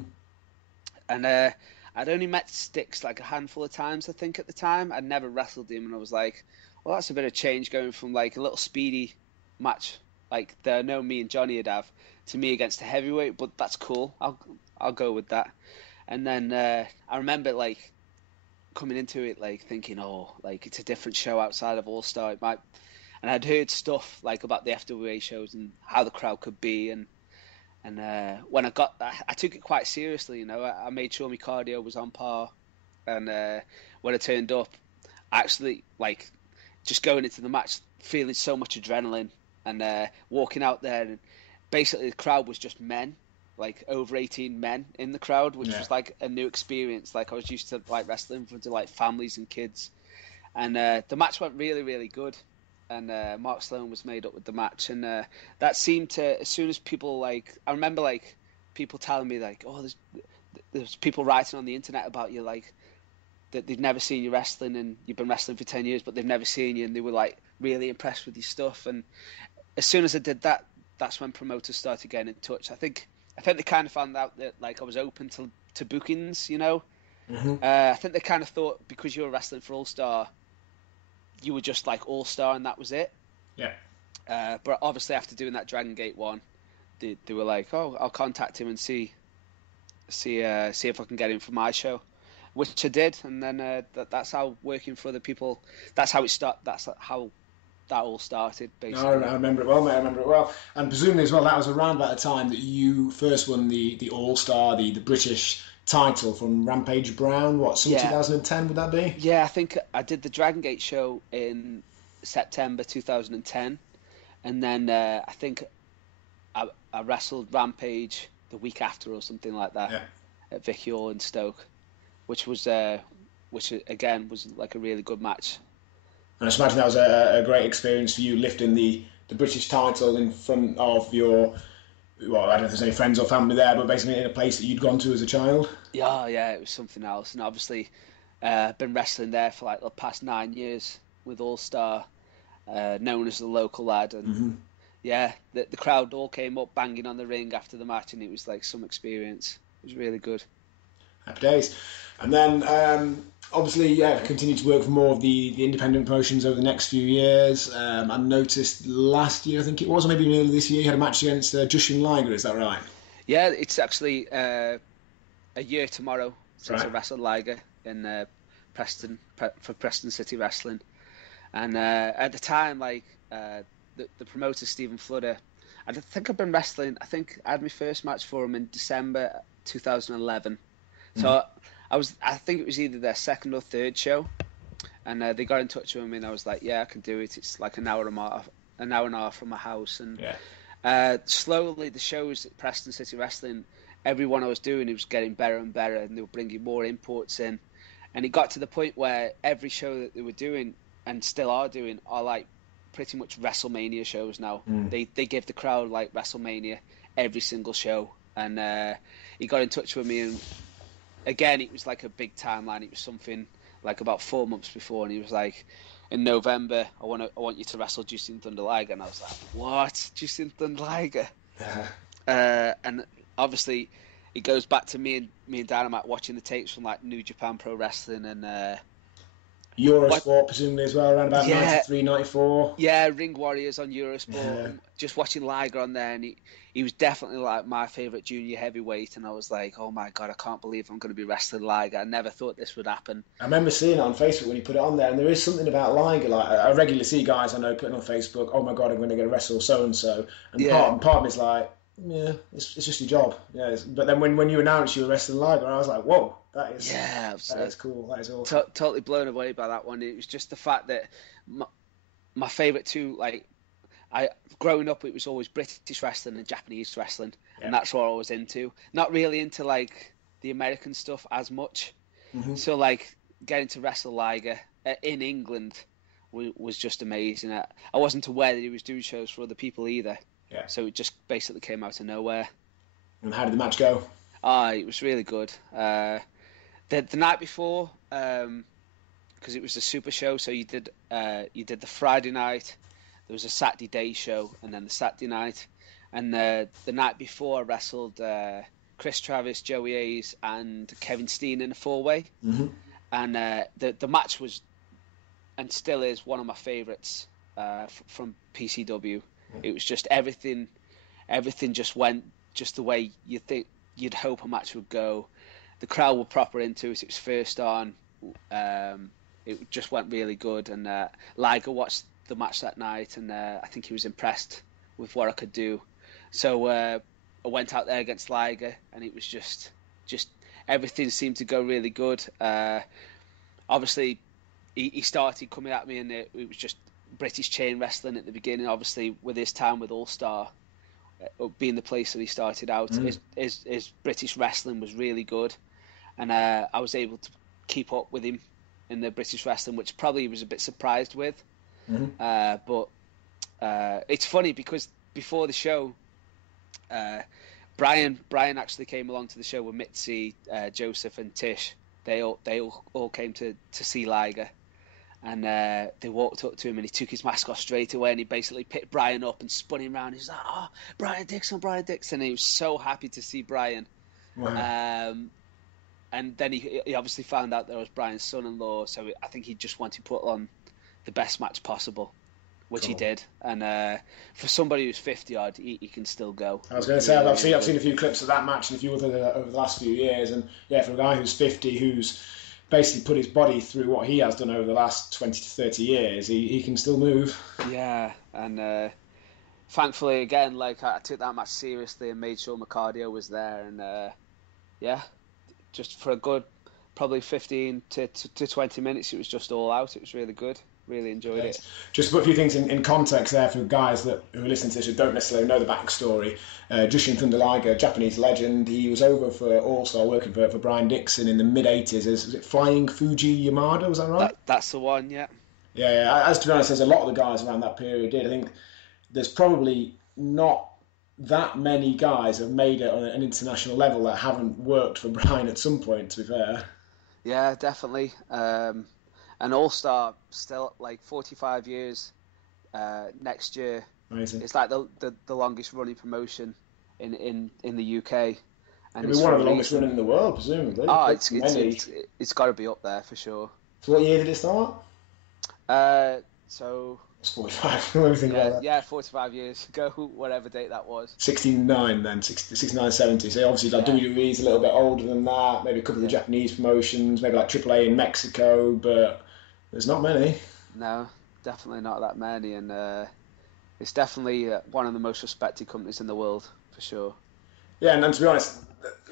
And I'd only met Styx like a handful of times, I think, at the time. I'd never wrestled him, and I was like, well, that's a bit of change going from like a little speedy match like I know me and Johnny would have to me against a heavyweight, but that's cool. I'll go with that. And then I remember like coming into it like thinking, oh, like it's a different show outside of All Star. It might, and I'd heard stuff like about the FWA shows and how the crowd could be, and when I got that, I took it quite seriously. You know, I made sure my cardio was on par, and when I turned up, actually like just going into the match feeling so much adrenaline, and walking out there, and basically the crowd was just men, like over 18 men in the crowd, which was like a new experience. Like I was used to like wrestling in front of like families and kids, and the match went really, really good. and Mark Sloan was made up with the match, and that seemed to, as soon as people I remember people telling me oh, there's people writing on the internet about you that they've never seen you wrestling, and you've been wrestling for 10 years, but they've never seen you, and they were really impressed with your stuff. And as soon as I did that, that's when promoters started getting in touch. I think they kind of found out that I was open to bookings, Mm-hmm. I think they kind of thought because you were wrestling for All Star, you were just All Star and that was it. Yeah. But obviously after doing that Dragon Gate one, they were like, oh, I'll contact him and see if I can get him for my show, which I did, and then that's how working for other people. That's how That's how that all started. Basically, No, I remember it well, mate. I remember it well, and presumably as well, that was around about the time that you first won the All Star, the British title from Rampage Brown. What, 2010 would that be? Yeah, I think I did the Dragon Gate show in September 2010, and then I think I wrestled Rampage the week after or something like that at Vicky Hall in Stoke, which again was a really good match. And I just imagine that was a great experience for you, lifting the British title in front of your, well, I don't know if there's any friends or family there, but basically in a place that you'd gone to as a child. Yeah, it was something else. And obviously been wrestling there for the past 9 years with All Star, known as the local lad, and mm-hmm. Yeah, the crowd all came up banging on the ring after the match, and it was some experience. It was really good. Happy days. And then, obviously, continued to work for more of the independent promotions over the next few years. I noticed last year, I think it was, or maybe earlier this year, you had a match against Justin Liger, is that right? Yeah, it's actually a year tomorrow since I wrestled Liger in Preston, for Preston City Wrestling. And at the time, the promoter, Stephen Fludder, I think I've been wrestling, I think I had my first match for him in December 2011. So I think it was either their second or third show, and they got in touch with me, and I was like, yeah, I can do it. It's an hour and a half from my house, and slowly the shows at Preston City Wrestling, everyone I was doing, it was getting better and better, and they were bringing more imports in, and it got to the point where every show that they were doing and still are doing are pretty much WrestleMania shows now. They give the crowd WrestleMania every single show, and he got in touch with me, and again, it was a big timeline. It was something about 4 months before, and he was like, in November, I want you to wrestle Justin Thunder Liger. And I was like, what? Justin Thunder Liger? And obviously, it goes back to me and Dynamite watching the tapes from New Japan Pro Wrestling and Eurosport, presumably, as well, around about 93, 94. Yeah, Ring Warriors on Eurosport. Just watching Liger on there, and he was definitely my favourite junior heavyweight, and I was like, oh my God, I can't believe I'm going to be wrestling Liger. I never thought this would happen. I remember seeing it on Facebook when he put it on there, and there is something about Liger. I regularly see guys I know putting on Facebook, oh my God, I'm going to get a wrestle so-and-so. And part of me is yeah, it's just your job. Yeah, but then when you announced you were wrestling Liger, I was like, whoa. That is cool. That is awesome. Totally blown away by that one. It was just the fact that my favourite two, growing up, it was always British wrestling and Japanese wrestling, and that's what I was into. Not really into the American stuff as much. Mm-hmm. So getting to wrestle Liger in England was just amazing. I wasn't aware that he was doing shows for other people either. Yeah. So it just basically came out of nowhere. And how did the match go? It was really good. The night before, because it was a super show, so you did the Friday night, there was a Saturday day show, and then the Saturday night, and the night before I wrestled Chris Travis, Joey Hayes, and Kevin Steen in a 4-way, and the match was, and still is, one of my favourites from PCW. It was just everything just went just the way you'd hope a match would go. The crowd were proper into it. It was first on. It just went really good. And Liger watched the match that night, and I think he was impressed with what I could do. So I went out there against Liger, and it was just everything seemed to go really good. Obviously, he started coming at me, and it was just British chain wrestling at the beginning. Obviously, with his time with All Star, being the place that he started out, his British wrestling was really good, and I was able to keep up with him in the British wrestling, which probably he was a bit surprised with. But it's funny because before the show, Brian actually came along to the show with Mitzi, Joseph, and Tish. They all came to see Liger, and they walked up to him, and he took his mask off straight away, and he basically picked Brian up and spun him around. He was like, "Oh, Brian Dixon!" And he was so happy to see Brian. Wow. And then he obviously found out that I was Brian's son-in-law, so I think he just wanted to put on the best match possible, which he did. And for somebody who's 50-odd, he can still go. I was going to say, I've seen a few clips of that match and a few other over the last few years, and yeah, for a guy who's 50, who's basically put his body through what he has done over the last 20 to 30 years, he can still move. Yeah, and thankfully, again, like I took that match seriously and made sure my cardio was there, and yeah, just for a good probably 15 to 20 minutes, it was just all out. It was really good. Really enjoyed it. Just to put a few things in context there for guys who are listening to this who don't necessarily know the backstory. Jushin Thunder Liger, Japanese legend, he was over for All-Star working for Brian Dixon in the mid-80s. Was it Flying Fuji Yamada, was that right? That's the one, yeah. Yeah, as to be honest, there's a lot of the guys around that period did. I think there's probably not that many guys have made it on an international level that haven't worked for Brian at some point, to be fair. Yeah, definitely. An All-Star still like 45 years next year. Amazing. It's like the longest running promotion in the UK. And it's one of the longest running in the world, presumably. Oh, it's got to be up there for sure. So what year did it start? So it's 45. Let me think about that. Yeah, 45 years ago, whatever date that was. 69 then, 69, 70. So obviously like WWE's a little bit older than that. Maybe a couple of the Japanese promotions, maybe like AAA in Mexico, but there's not many. No, definitely not that many, and it's definitely one of the most respected companies in the world, for sure. Yeah, and to be honest,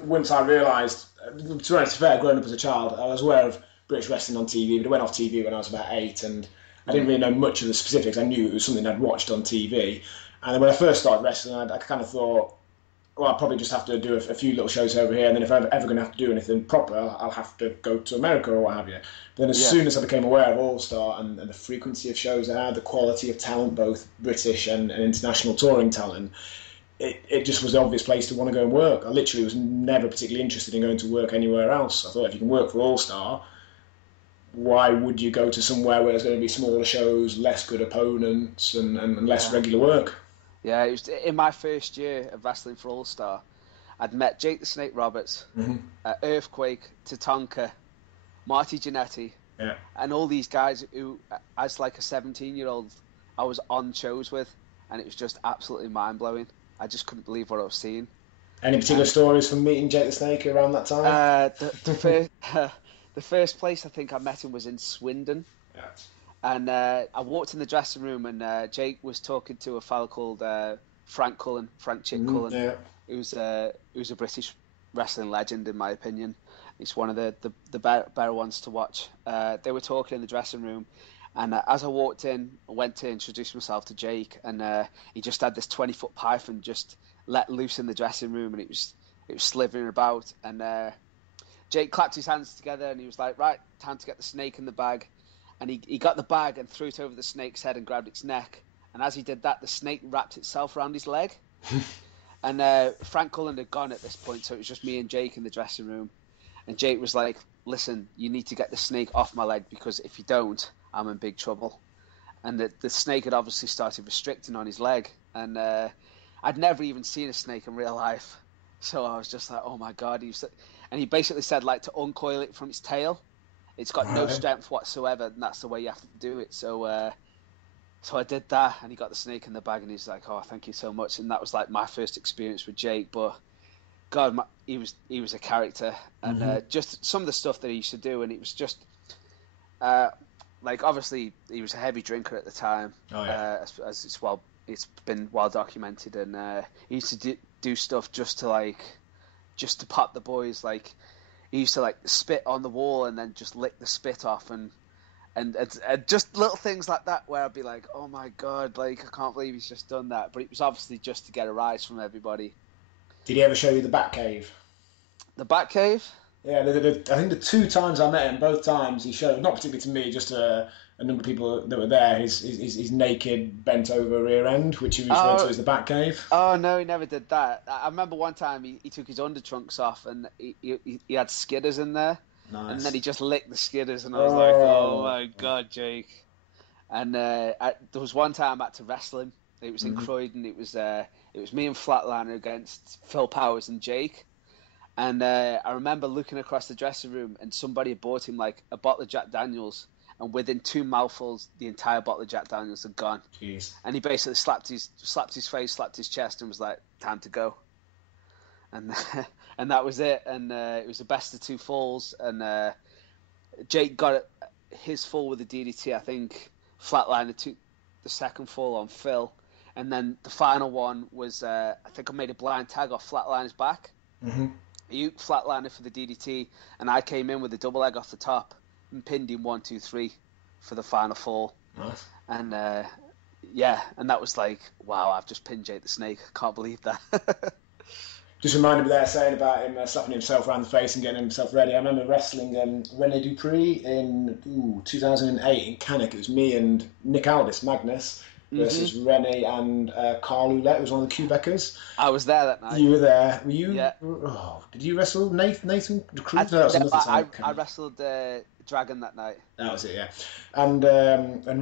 once I realised, to be honest, fair, growing up as a child, I was aware of British wrestling on TV, but it went off TV when I was about 8, and I didn't really know much of the specifics. I knew it was something I'd watched on TV. And then when I first started wrestling, I kind of thought, well, I'll probably just have to do a few little shows over here, and then if I'm ever going to have to do anything proper, I'll have to go to America or what have you. But then as soon as I became aware of All-Star and the frequency of shows they had, the quality of talent, both British and international touring talent, it just was the obvious place to want to go and work. I literally was never particularly interested in going to work anywhere else. I thought if you can work for All-Star, why would you go to somewhere where there's going to be smaller shows, less good opponents, and less regular work? Yeah, it was in my first year of wrestling for All-Star. I'd met Jake the Snake Roberts, Earthquake, Tatanka, Marty Jannetty, and all these guys who, as like a 17-year-old, I was on shows with, and it was just absolutely mind-blowing. I just couldn't believe what I was seeing. Any particular stories from meeting Jake the Snake around that time? The first place I think I met him was in Swindon. Yeah. And I walked in the dressing room, and Jake was talking to a fella called Frank Chick Cullen. Yeah. Who's a British wrestling legend, in my opinion. He's one of the better ones to watch. They were talking in the dressing room, and as I walked in, I went to introduce myself to Jake, and he just had this 20-foot python just let loose in the dressing room, and it was slithering about. And Jake clapped his hands together, and he was like, "Right, time to get the snake in the bag." And he got the bag and threw it over the snake's head and grabbed its neck. And as he did that, the snake wrapped itself around his leg. And Frank Cullen had gone at this point, so it was just me and Jake in the dressing room. And Jake was like, "Listen, you need to get the snake off my leg, because if you don't, I'm in big trouble." And the snake had obviously started restricting on his leg. And I'd never even seen a snake in real life. So I was just like, oh my God. And he basically said, like, to uncoil it from its tail. It's got no strength whatsoever, and that's the way you have to do it. So I did that, and he got the snake in the bag, and he's like, "Oh, thank you so much." And that was like my first experience with Jake. But God, he was a character, and just some of the stuff that he used to do, and it was just like, obviously he was a heavy drinker at the time, as it's been well documented, and he used to do stuff just to pop the boys. Like, he used to like spit on the wall and then just lick the spit off, and just little things like that where I'd be like, oh my God, like, I can't believe he's just done that. But it was obviously just to get a rise from everybody. Did he ever show you the Batcave? The Batcave? Yeah, I think the 2 times I met him, both times he showed, not particularly to me, just to a number of people that were there his naked, bent over rear end, which he referred to as the Batcave. Oh no, he never did that. I remember one time he took his undertrunks off and he had skidders in there, and then he just licked the skidders, and I was like, oh my god, Jake. And there was one time I had to wrestle him. It was in Croydon. It was me and Flatliner against Phil Powers and Jake. And I remember looking across the dressing room, and somebody had bought him like a bottle of Jack Daniels, and within 2 mouthfuls, the entire bottle of Jack Daniels had gone. Jeez. And he basically slapped his face, slapped his chest, and was like, "Time to go." And and that was it. And it was the best of 2 falls. And Jake got his fall with the DDT. I think Flatliner took the second fall on Phil, and then the final one was I think I made a blind tag off Flatliner's back. Mm-hmm. You Flatliner for the DDT, and I came in with a double leg off the top and pinned him 1, 2, 3 for the final fall. Nice. And and that was like, wow, I've just pinned Jake the Snake. I can't believe that. Just reminded me there saying about him slapping himself around the face and getting himself ready. I remember wrestling Rene Dupree in 2008 in Cannock. It was me and Nick Aldis, Magnus, versus Rene and Carl Ouellette, who was one of the Quebecers. I was there that night. You were there. Were you? Yeah. Oh, did you wrestle Nathan Cruz? I wrestled Dragon that night. That was it, yeah. And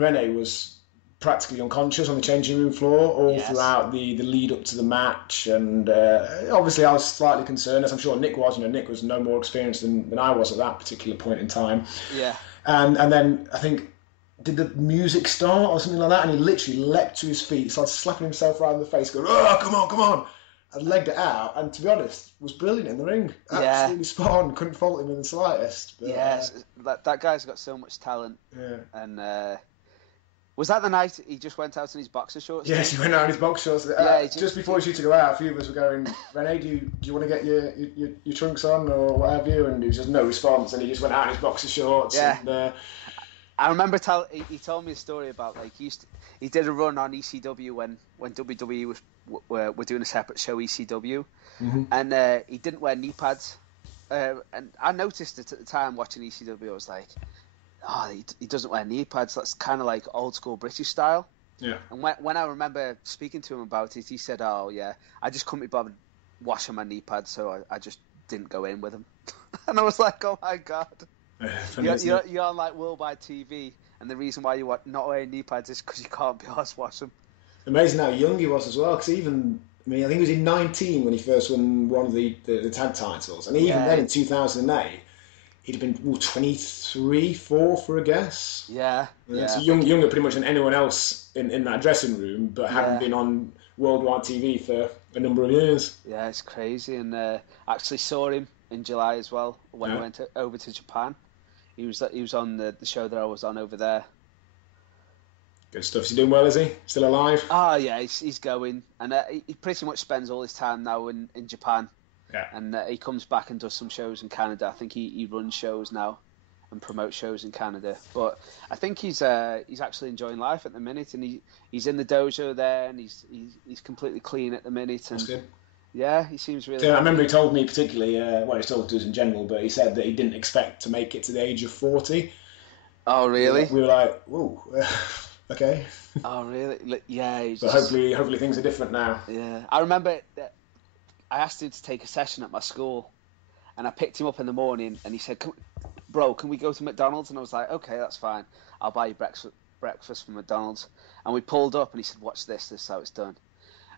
Rene was practically unconscious on the changing room floor all throughout the lead up to the match, and obviously I was slightly concerned, as I'm sure Nick was. Nick was no more experienced than I was at that particular point in time. Yeah. And then I think, did the music start or something like that, and he literally leapt to his feet, started slapping himself right in the face, going, "Oh, come on!" and legged it out, and to be honest, was brilliant in the ring. Absolutely spot on. Couldn't fault him in the slightest. But, that guy's got so much talent. Yeah. And was that the night he just went out in his boxer shorts? Yes, he went out in his boxer shorts. Just before he was due to go out, a few of us were going, "Rene, do you want to get your trunks on or what have you?" And there was just no response, and he just went out in his boxer shorts. Yeah. And, I remember he told me a story about, like, he did a run on ECW when WWE were doing a separate show, ECW, and he didn't wear knee pads, and I noticed it at the time watching ECW. I was like, oh, he doesn't wear knee pads. That's kind of like old school British style. Yeah. And when I remember speaking to him about it, he said, "Oh yeah, I just couldn't be bothered washing my knee pads, so I just didn't go in with him." And I was like, oh my god. You're on like worldwide TV, and the reason why you're not wearing knee pads is because you can't be arsed wash them. Amazing how young he was as well, because I think he was in 19 when he first won one of the tag titles, and even then in 2008 he'd have been 23, 4 for a guess. Yeah. So younger pretty much than anyone else in that dressing room, but hadn't been on worldwide TV for a number of years. Yeah, it's crazy, and I actually saw him in July as well when I went over to Japan. He was on the show that I was on over there. Good stuff. Is he doing well, is he? Still alive? Oh, yeah, he's going. And he pretty much spends all his time now in Japan. Yeah. And he comes back and does some shows in Canada. I think he runs shows now and promotes shows in Canada. But I think he's actually enjoying life at the minute. And he's in the dojo there, and he's completely clean at the minute. And that's good. Yeah, he seems really... I remember he told me particularly, he's told to us in general, but he said that he didn't expect to make it to the age of 40. Oh, really? We were like, whoa, okay. Oh, really? Yeah. But hopefully things are different now. Yeah. I remember that I asked him to take a session at my school, and I picked him up in the morning, and he said, "Bro, can we go to McDonald's?" And I was like, "Okay, that's fine. I'll buy you breakfast from McDonald's." And we pulled up, and he said, "Watch this. This is how it's done."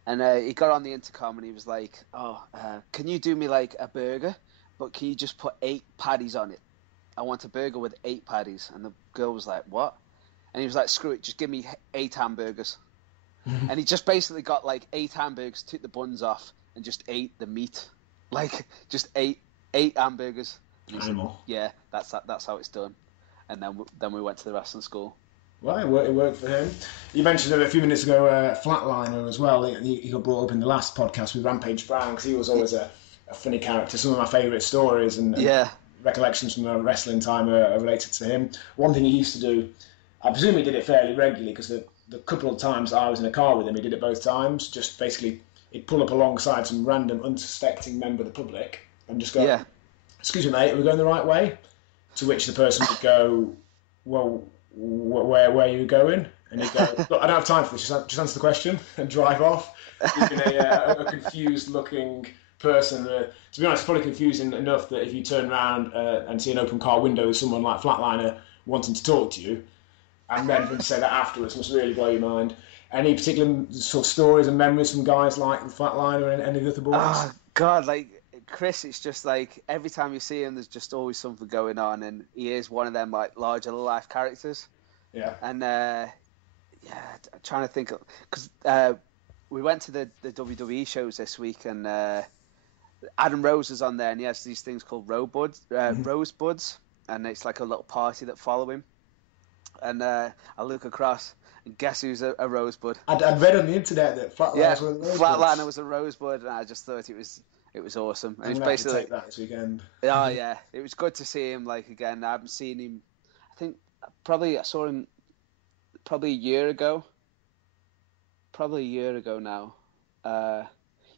And he got on the intercom and he was like, can you do me like a burger, but can you just put 8 patties on it? I want a burger with 8 patties. And the girl was like, what? And he was like, screw it, just give me 8 hamburgers. And he just basically got like 8 hamburgers, took the buns off, and just ate the meat. Like, just ate 8 hamburgers. And he said, yeah, that's how it's done. And then we went to the wrestling school. Well, it worked for him. You mentioned a few minutes ago Flatliner as well. He got brought up in the last podcast with Rampage Brown, because he was always a funny character. Some of my favourite stories and recollections from my wrestling time are related to him. One thing he used to do, I presume he did it fairly regularly, because the couple of times I was in a car with him, he did it both times. Just basically, he'd pull up alongside some random unsuspecting member of the public and just go, "Excuse me, mate, are we going the right way?" To which the person would go, "Well, where you were going, and you go, look, I don't have time for this. Just answer the question and drive off. Even a confused looking person. To be honest, it's probably confusing enough that if you turn around and see an open car window with someone like Flatliner wanting to talk to you, and then for them to say that afterwards must really blow your mind. Any particular sort of stories and memories from guys like the Flatliner and any of the other boys? Oh God, like Chris, it's just like every time you see him, there's just always something going on, and he is one of them like larger than life characters. Yeah. And I'm trying to think, because we went to the WWE shows this week, and Adam Rose is on there, and he has these things called rosebuds, and it's like a little party that follow him. And I look across, and guess who's a rosebud? I'd read on the internet that Flatliner was a rosebud. Flatliner was a rosebud, and I just thought it was awesome. And I'm it's basically basically take that this weekend. Oh yeah, it was good to see him like again. I haven't seen him. I think I saw him probably a year ago. Probably a year ago now.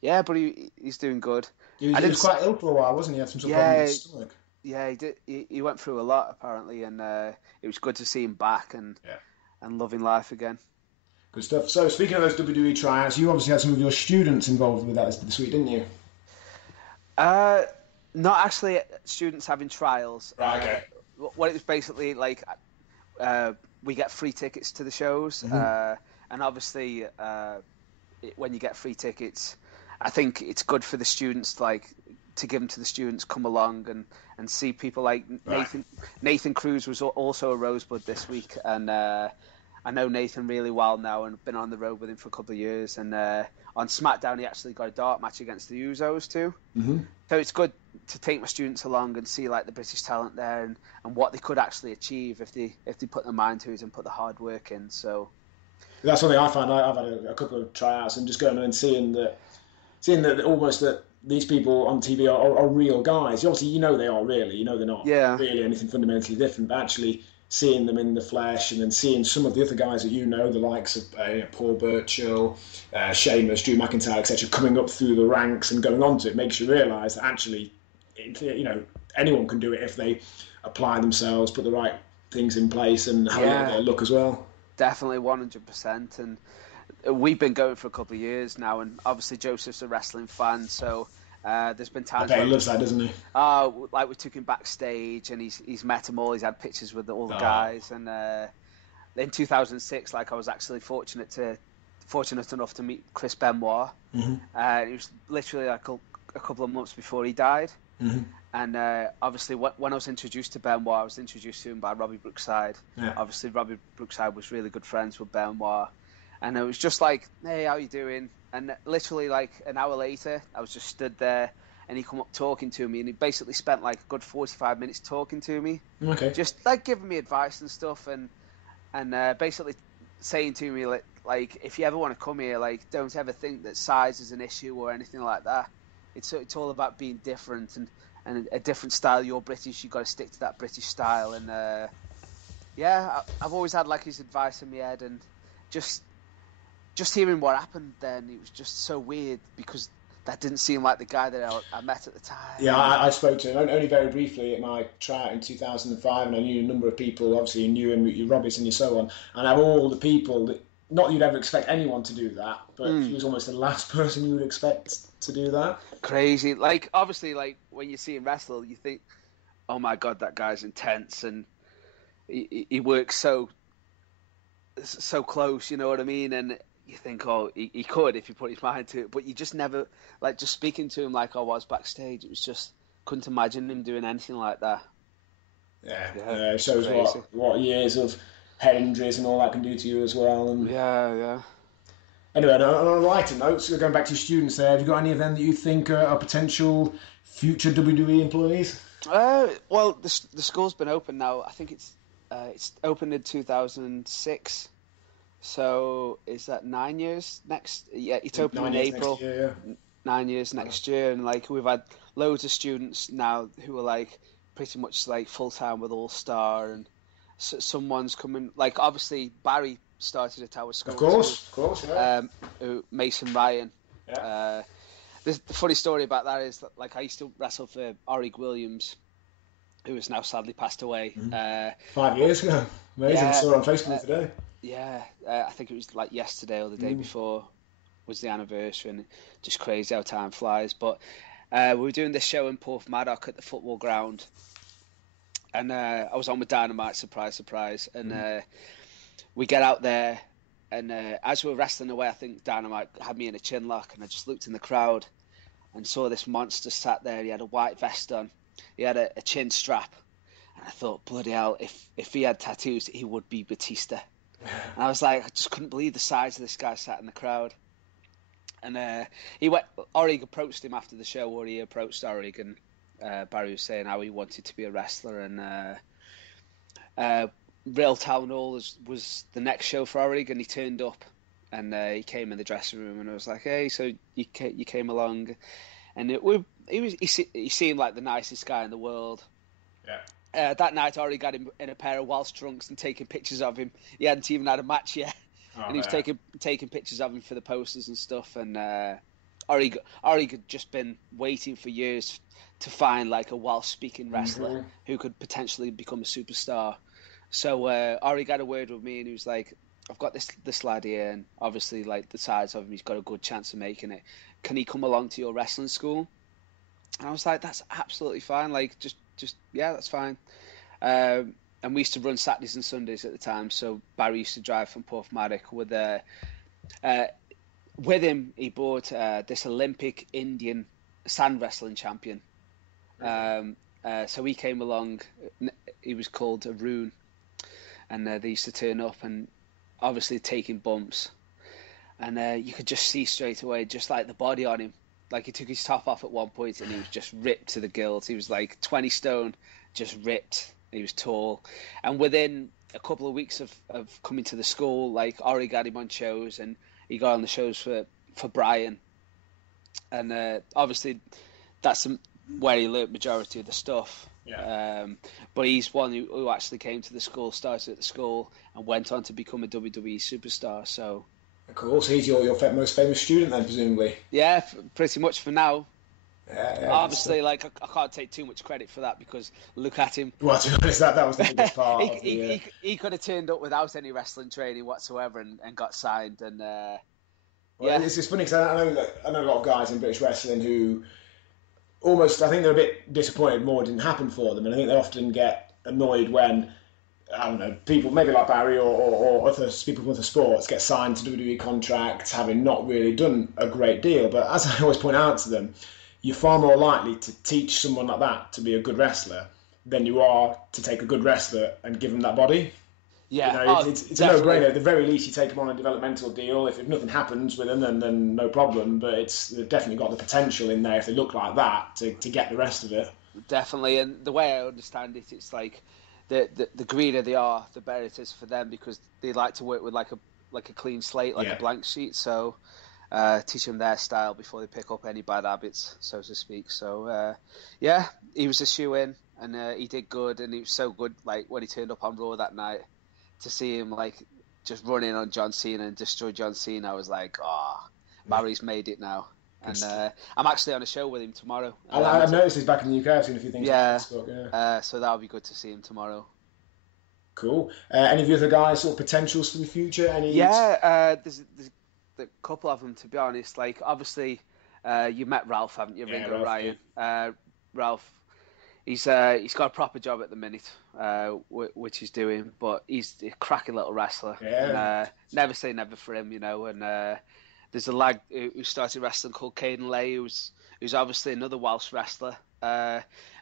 Yeah, but he's doing good. He was quite ill for a while, wasn't he? He had some sort of problem with his stomach. Yeah, he did. He went through a lot apparently, and it was good to see him back and loving life again. Good stuff. So speaking of those WWE tryouts, you obviously had some of your students involved with that this week, didn't you? Not actually students having trials. Right. Okay. What it was basically like, we get free tickets to the shows, and obviously, when you get free tickets, I think it's good for the students, like, to give them to the students, come along and see people like Nathan Cruz was also a rosebud this week, and I know Nathan really well now and been on the road with him for a couple of years, and on SmackDown he actually got a dart match against the Usos too. So it's good to take my students along and see like the British talent there and what they could actually achieve if they put their mind to it and put the hard work in. So that's something I find. I've had a couple of tryouts and just going and seeing that almost that these people on TV are real guys. Obviously, they are really. They're not really anything fundamentally different, but actually seeing them in the flesh and then seeing some of the other guys that the likes of Paul Burchill, Sheamus, Drew McIntyre, etc., coming up through the ranks and going on to it makes you realise that actually, anyone can do it if they apply themselves, put the right things in place and have a look at their look as well. Definitely 100%. And we've been going for a couple of years now, and obviously Joseph's a wrestling fan, so there's been times he loves that, doesn't he? Like we took him backstage, and he's met them all. He's had pictures with all the guys, and in 2006, like I was actually fortunate enough to meet Chris Benoit. It was literally like a couple of months before he died. And obviously, when I was introduced to Benoit, I was introduced to him by Robbie Brookside. Obviously, Robbie Brookside was really good friends with Benoit. And it was just like, hey, how you doing? And literally like an hour later, I was just stood there, and he come up talking to me, and he basically spent like a good 45 minutes talking to me. Okay. Just like giving me advice and stuff, and basically saying to me like if you ever want to come here, like don't ever think that size is an issue or anything like that. It's all about being different and a different style. You're British, you've got to stick to that British style. And I've always had like his advice in my head, and just hearing what happened then, it was just so weird because that didn't seem like the guy that I met at the time. Yeah, I spoke to him only very briefly at my tryout in 2005, and I knew a number of people. Obviously, you knew him, your Robbins and so on. And of all the people, not that you'd ever expect anyone to do that, but he was almost the last person you would expect to do that. Crazy. Like, obviously, like when you see him wrestle, you think, oh my God, that guy's intense, and he works so close, you know what I mean? And you think, oh, he could if he put his mind to it, but you just never, like, just speaking to him like I was backstage, it was just, couldn't imagine him doing anything like that. Yeah, it shows what years of head injuries and all that can do to you as well. And anyway, on a lighter note, so going back to your students there, have you got any of them that you think are potential future WWE employees? Well, the school's been open now. I think it's opened in 2006. So is that 9 years next? Yeah, it's open in April. Year, 9 years next year, and like we've had loads of students now who are like pretty much like full time with All Star, and someone's coming. Like obviously Barry started at our school. Of course, yeah. Mason Ryan. Yeah. The funny story about that is that like I used to wrestle for Orig Williams, who has now sadly passed away. 5 years ago. Amazing. Yeah, Saw it on Facebook today. Yeah, I think it was like yesterday or the day before was the anniversary, and just crazy how time flies. But we were doing this show in Porthmadog at the football ground, and I was on with Dynamite, surprise, surprise, and we get out there, and as we were wrestling away, I think Dynamite had me in a chin lock, and I just looked in the crowd and saw this monster sat there. He had a white vest on, he had a chin strap, and I thought, bloody hell, if he had tattoos, he would be Batista. And I was like, I just couldn't believe the size of this guy sat in the crowd. And Orrig approached him after the show, or he approached Orrig, and Barry was saying how he wanted to be a wrestler. And Real Town Hall was the next show for Orrig, and he turned up, and he came in the dressing room, and I was like, hey, so you came along, and he seemed like the nicest guy in the world. Yeah. That night, Orrig got him in a pair of Welsh trunks and taking pictures of him. He hadn't even had a match yet, and he was taking pictures of him for the posters and stuff. And Orrig had just been waiting for years to find like a Welsh-speaking wrestler who could potentially become a superstar. So Orrig had a word with me, and he was like, "I've got this lad here, and obviously, like the size of him, he's got a good chance of making it. Can he come along to your wrestling school?" And I was like, "That's absolutely fine. Like, just yeah, that's fine." And we used to run Saturdays and Sundays at the time, so Barry used to drive from Porthmadog with him. He bought this Olympic Indian sand wrestling champion. So he came along. He was called Arun, and they used to turn up and obviously taking bumps, and you could just see straight away, just like the body on him. Like, he took his top off at one point and he was just ripped to the gills. He was like 20 stone, just ripped. He was tall. And within a couple of weeks of coming to the school, like, Orrig got him on shows, and he got on the shows for Brian. And obviously that's where he learnt majority of the stuff. Yeah. But he's one who actually came to the school, started at the school, and went on to become a WWE superstar. So... Cool. So he's your most famous student then, presumably? Yeah, pretty much for now. Yeah, obviously, like, I can't take too much credit for that, because look at him. Well, to be honest, that was the biggest part. He could have turned up without any wrestling training whatsoever and got signed. And well, it's funny because I know a lot of guys in British wrestling who almost, I think they're a bit disappointed more didn't happen for them, and I think they often get annoyed when, I don't know, people maybe like Barry or other people from other sports get signed to WWE contracts having not really done a great deal. But as I always point out to them, you're far more likely to teach someone like that to be a good wrestler than you are to take a good wrestler and give them that body. Yeah, you know, it's a no-brainer. At the very least, you take them on a developmental deal. If nothing happens with them, then no problem. But they've definitely got the potential in there if they look like that to get the rest of it. Definitely, and the way I understand it, it's like the greener they are, the better it is for them, because they like to work with like a clean slate, like a blank sheet. So teach them their style before they pick up any bad habits, so to speak. So yeah, he was a shoe-in, and he did good, and he was so good. Like, when he turned up on Raw that night, to see him like just run in on John Cena and destroy John Cena, I was like, Barry's made it now. And I'm actually on a show with him tomorrow. I've noticed he's back in the UK. I've seen a few things on Facebook. Yeah. So that'll be good to see him tomorrow. Cool. Any of the other guys sort of potentials for the future? There's a couple of them, to be honest. Like, obviously, you met Ralph, haven't you? Ringo Ryan. Ralph, he's got a proper job at the minute, which he's doing, but he's a cracking little wrestler. Yeah. And, never say never for him, you know. And there's a lad who started wrestling called Caden Lay, who's obviously another Welsh wrestler,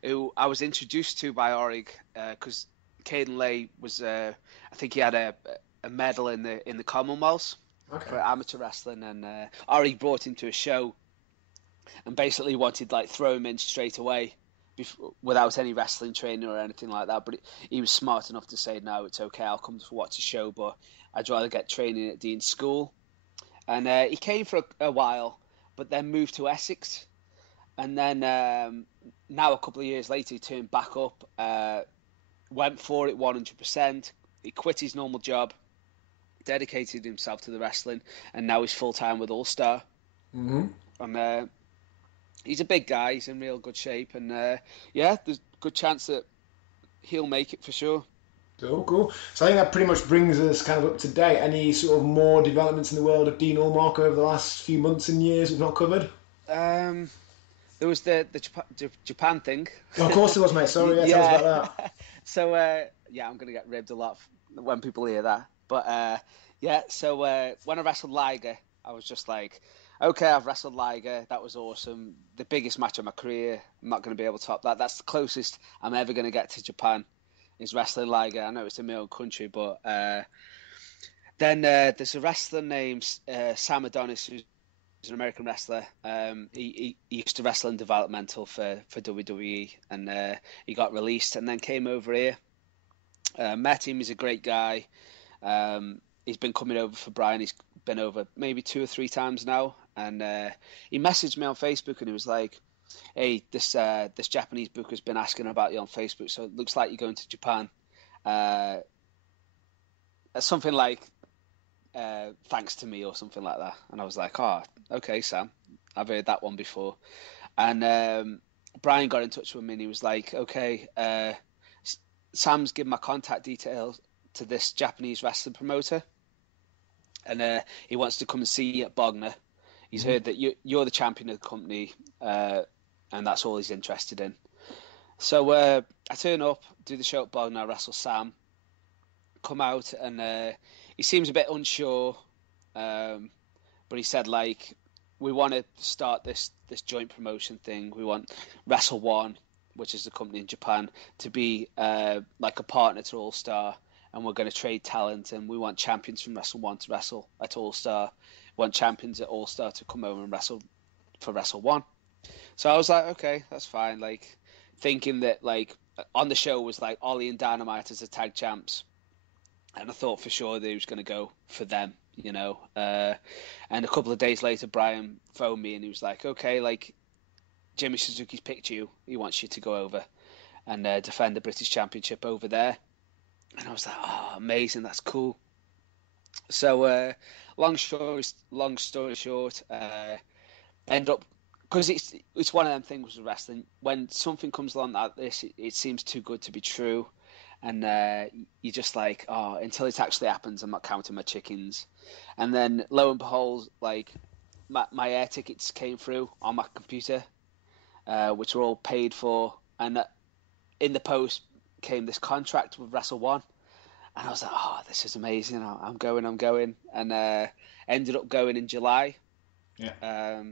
who I was introduced to by Orrig, because Caden Lay was, I think he had a medal in the Commonwealth for amateur wrestling, and Orrig brought him to a show and basically wanted like throw him in straight away without any wrestling training or anything like that. But he was smart enough to say, no, it's okay, I'll come to watch the show, but I'd rather get training at Dean's school. And he came for a while, but then moved to Essex. And then now, a couple of years later, he turned back up, went for it 100%. He quit his normal job, dedicated himself to the wrestling, and now he's full-time with All Star. Mm-hmm. And he's a big guy. He's in real good shape. And, there's a good chance that he'll make it for sure. Cool. So I think that pretty much brings us kind of up to date. Any sort of more developments in the world of Dean Allmark over the last few months and years we've not covered? There was the Japan thing. Oh, of course there was, mate. Sorry, tell us about that. So, I'm going to get ribbed a lot when people hear that. But, so when I wrestled Liger, I was just like, okay, I've wrestled Liger. That was awesome. The biggest match of my career. I'm not going to be able to top that. That's the closest I'm ever going to get to Japan, is wrestling Liger. I know it's in my own country, but then there's a wrestler named Sam Adonis, who's an American wrestler. He used to wrestle in developmental for WWE, and he got released and then came over here. Met him. He's a great guy. He's been coming over for Brian. He's been over maybe 2 or 3 times now, and he messaged me on Facebook and he was like, hey, this Japanese booker's been asking about you on Facebook, so it looks like you're going to Japan. Something like, thanks to me or something like that. And I was like, oh, okay, Sam, I've heard that one before. And Brian got in touch with me and he was like, okay, Sam's given my contact details to this Japanese wrestling promoter, and he wants to come and see you at Bogner. He's heard that you're the champion of the company, and that's all he's interested in. So I turn up, do the show at Bogner, I wrestle Sam, come out, and he seems a bit unsure, but he said, like, we want to start this joint promotion thing. We want Wrestle One, which is the company in Japan, to be like a partner to All Star, and we're going to trade talent, and we want champions from Wrestle One to wrestle at All Star. We want champions at All Star to come over and wrestle for Wrestle One. So I was like, okay, that's fine. Like, thinking that, like, on the show was like Ollie and Dynamite as the tag champs, and I thought for sure that he was going to go for them, you know. And a couple of days later, Brian phoned me and he was like, okay, like, Jimmy Suzuki's picked you. He wants you to go over and defend the British Championship over there. And I was like, oh, amazing, that's cool. So, long story short, end up, because it's one of them things with wrestling. When something comes along like this, it seems too good to be true. And you're just like, oh, until it actually happens, I'm not counting my chickens. And then, lo and behold, like, my air tickets came through on my computer, which were all paid for. And in the post came this contract with Wrestle One. And I was like, oh, this is amazing. I'm going. And ended up going in July. Yeah.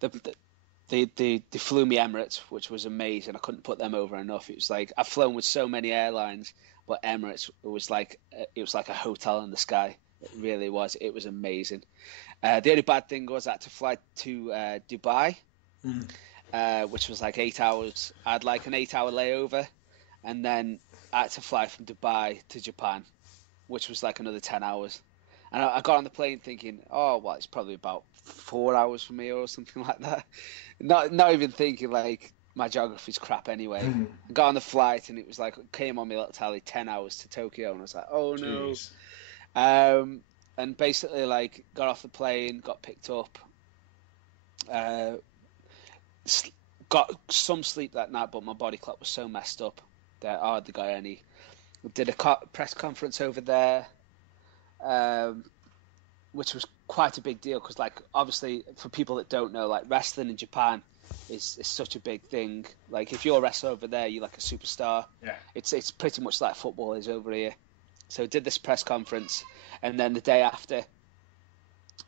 They flew me Emirates, which was amazing. I couldn't put them over enough. It was like, I've flown with so many airlines, but Emirates was like a hotel in the sky. It really was. It was amazing. The only bad thing was I had to fly to Dubai, which was like 8 hours. I had like an 8-hour layover, and then I had to fly from Dubai to Japan, which was like another 10 hours. And I got on the plane thinking, oh, well, it's probably about 4 hours from here or something like that. Not even thinking, like, my geography's crap anyway. I got on the flight and it was like, came on my little tally 10 hours to Tokyo, and I was like, oh no. And basically, like, got off the plane, got picked up, got some sleep that night, but my body clock was so messed up that I hardly got any. Did a press conference over there, which was quite a big deal because, like, obviously for people that don't know, like, wrestling in Japan is such a big thing. Like, if you're a wrestler over there, you're like a superstar. Yeah. It's pretty much like football is over here. So did this press conference, and then the day after,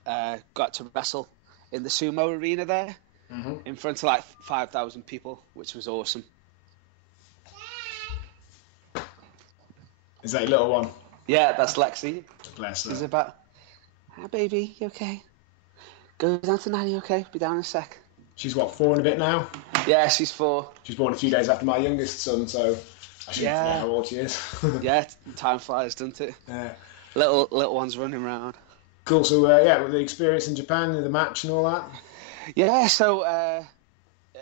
got to wrestle in the sumo arena there, in front of like 5,000 people, which was awesome. Is that your little one? Yeah, that's Lexi. Bless her. She's about, hi baby, you okay? Go down to Nanny, okay? Be down in a sec. She's what, 4 and a bit now? Yeah, she's 4. She's born a few days after my youngest son, so I shouldn't forget how old she is. Yeah, time flies, doesn't it? Yeah. Little ones running around. Cool. So with the experience in Japan, the match and all that. Yeah. So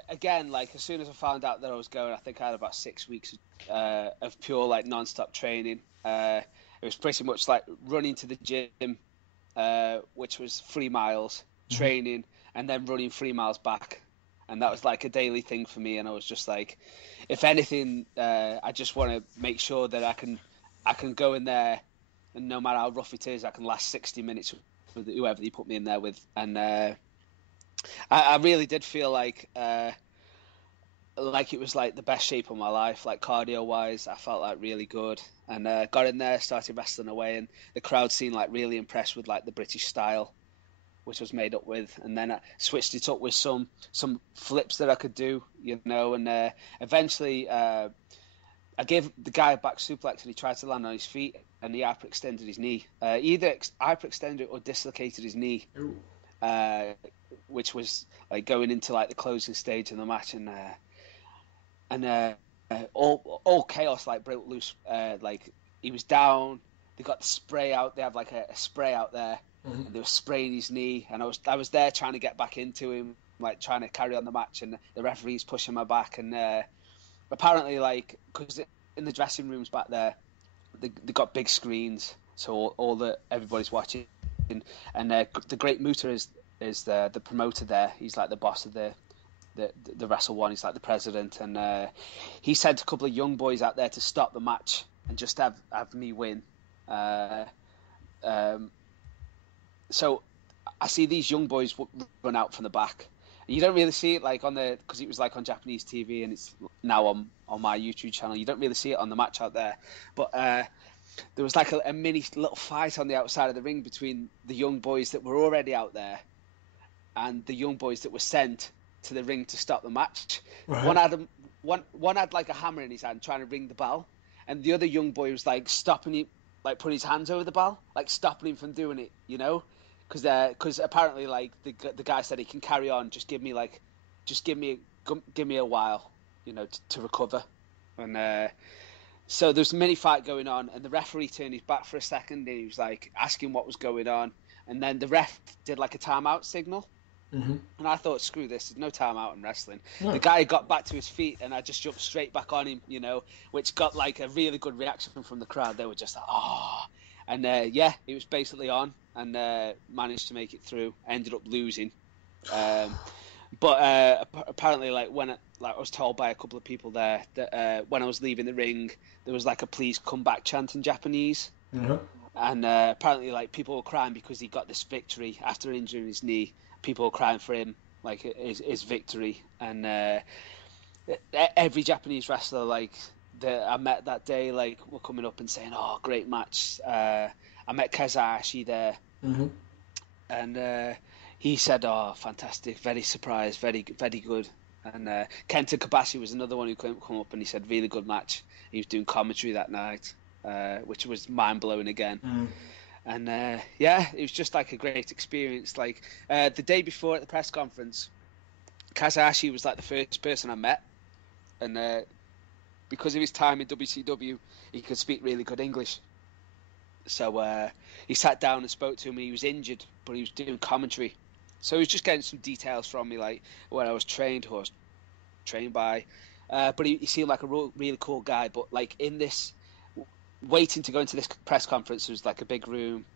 again, like, as soon as I found out that I was going, I think I had about 6 weeks of pure, like, non-stop training. It was pretty much like running to the gym, which was 3 miles, training, and then running 3 miles back. And that was like a daily thing for me. And I was just like, if anything, I just want to make sure that I can go in there, and no matter how rough it is, I can last 60 minutes with whoever they put me in there with. And I really did feel like it was like the best shape of my life, like cardio wise. I felt like really good, and got in there, started wrestling away, and the crowd seemed like really impressed with like the British style, which was made up with. And then I switched it up with some flips that I could do, and eventually I gave the guy a back suplex, and he tried to land on his feet, and he hyperextended his knee, either hyperextended or dislocated his knee. Which was like going into like the closing stage of the match, and all chaos like broke loose. Like he was down. They got the spray out. They have like a spray out there, and they were spraying his knee. And I was there trying to get back into him, like trying to carry on the match. And the referee's pushing my back. And apparently, like, because in the dressing rooms back there, they got big screens, so everybody's watching. And the Great Muta is the promoter there. He's like the boss of the Wrestle One. He's like the president, and he sent a couple of young boys out there to stop the match and just have me win. So I see these young boys run out from the back. You don't really see it like because it was like on Japanese TV, and it's now on my YouTube channel. You don't really see it on the match out there, but there was like a mini little fight on the outside of the ring between the young boys that were already out there and the young boys that were sent to the ring to stop the match. Right. One had like a hammer in his hand trying to ring the bell, and the other young boy was like stopping him, like putting his hands over the bell, like stopping him from doing it, because apparently like the guy said he can carry on, just give me a while, to recover. And so there's a mini fight going on, and the referee turned his back for a second, and he was like asking what was going on, and then the ref did like a timeout signal. And I thought, screw this, there's no timeout in wrestling. No. The guy got back to his feet, and I just jumped straight back on him, which got like a really good reaction from the crowd. They were just like, oh. And it was basically on, and managed to make it through. Ended up losing. But apparently, like when I was told by a couple of people there that when I was leaving the ring, there was like a "please come back" chant in Japanese. And apparently, like people were crying because he got this victory after injuring his knee. People were crying for him, like his victory. And every Japanese wrestler like that I met that day, like were coming up and saying, "Oh, great match." I met Kazashi there, and he said, "Oh, fantastic, very surprised, very very good." And Kenta Kobashi was another one who come up, and he said, "Really good match." He was doing commentary that night, which was mind blowing again. And it was just like a great experience. Like the day before at the press conference, Kazashi was like the first person I met, and because of his time in WCW, he could speak really good English. So he sat down and spoke to me. He was injured, but he was doing commentary. So he was just getting some details from me, like where I was trained, who I was trained by. But he seemed like a really cool guy. But like in this, waiting to go into this press conference, there was like a big room.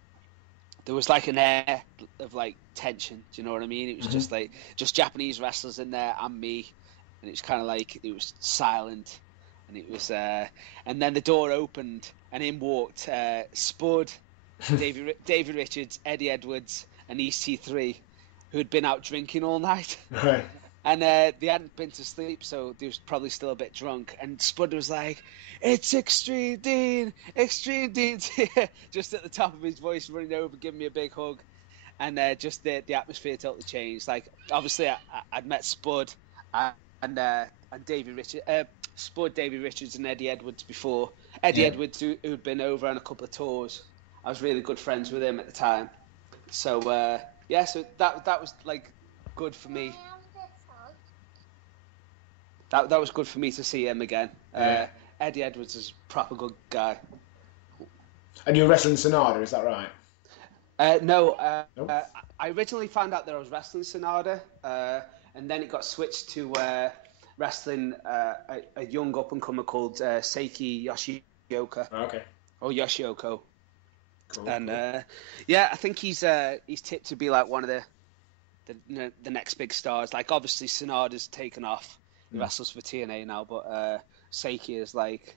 There was like an air of like tension. Do you know what I mean? It was just like Japanese wrestlers in there and me, and it was kind of like it was silent. And it was, and then the door opened, and in walked Spud, David Richards, Eddie Edwards, and EC3, who had been out drinking all night. Right. And they hadn't been to sleep, so they was probably still a bit drunk. And Spud was like, "It's Extreme Dean, Extreme Dean," just at the top of his voice, running over, giving me a big hug. And just the atmosphere totally changed. Like, obviously, I'd met Spud and David Richards. Spud, David Richards, and Eddie Edwards before. Eddie Edwards, who'd been over on a couple of tours. I was really good friends with him at the time. So so that was like good for me. That was good for me to see him again. Eddie Edwards is a proper good guy. And you're wrestling Sonada, is that right? No. I originally found out that I was wrestling Sonada, and then it got switched to wrestling a young up-and-comer called Seiki Yoshioka. Oh, okay. Or Yoshioka. Cool, and I think he's tipped to be like one of the next big stars. Like obviously Sonada's taken off, He wrestles for TNA now, but Seiki is like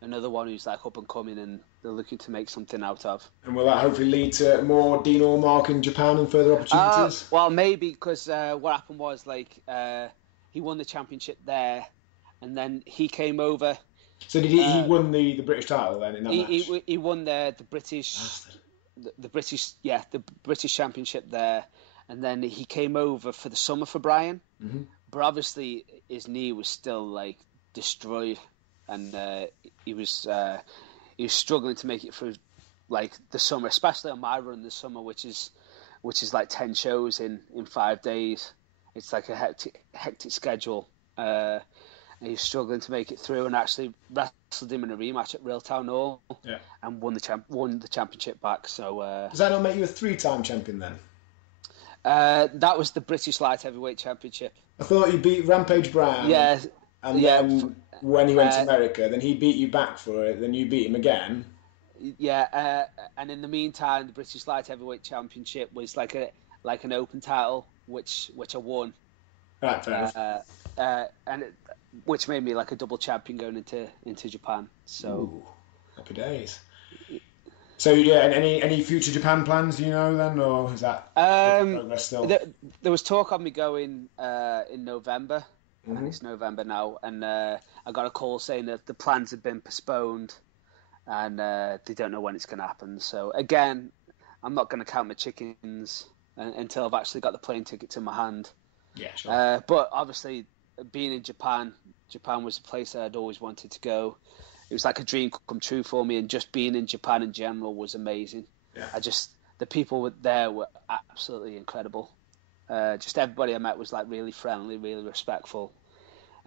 another one who's like up and coming, and they're looking to make something out of. And will that hopefully lead to more Dean Allmark in Japan and further opportunities? Well, maybe, because what happened was he won the championship there, and then he came over. So did he won the British title then in that match? He won the British the British championship there, and then he came over for the summer for Brian. Mm-hmm. But obviously his knee was still like destroyed, and he was struggling to make it through like the summer, especially on my run this summer, which is like 10 shows in 5 days. It's like a hectic schedule. And he was struggling to make it through, and actually wrestled him in a rematch at Real Town Hall, and won the championship back. So does that not make you a 3-time champion then? That was the British Light Heavyweight Championship. I thought you beat Rampage Brown. Yeah. And then when he went to America, then he beat you back for it. Then you beat him again. Yeah, and in the meantime, the British Light Heavyweight Championship was like an open title, which I won. Right, fair enough. Which made me like a double champion going into Japan. So, ooh, happy days. So yeah, and any future Japan plans, do you know then, or is that progress still? There was talk of me going in November. I think it's November now, and I got a call saying that the plans have been postponed, and they don't know when it's going to happen. So again, I'm not going to count my chickens until I've actually got the plane ticket to my hand. Yeah, sure. But obviously, being in Japan was a place that I'd always wanted to go. It was like a dream come true for me, and just being in Japan in general was amazing. Yeah. The people there were absolutely incredible. Just everybody I met was like really friendly, really respectful,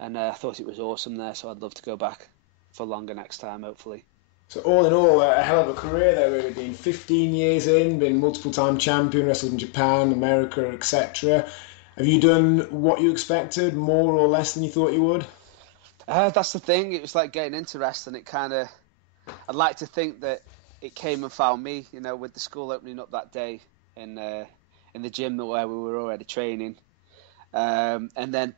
and I thought it was awesome there. So I'd love to go back for longer next time, hopefully. So all in all, a hell of a career there. Really, been 15 years in, been multiple-time champion, wrestled in Japan, America, etc. Have you done what you expected, more or less than you thought you would? That's the thing. It was like getting into wrestling. I'd like to think that it came and found me, with the school opening up that day in the gym where we were already training. And then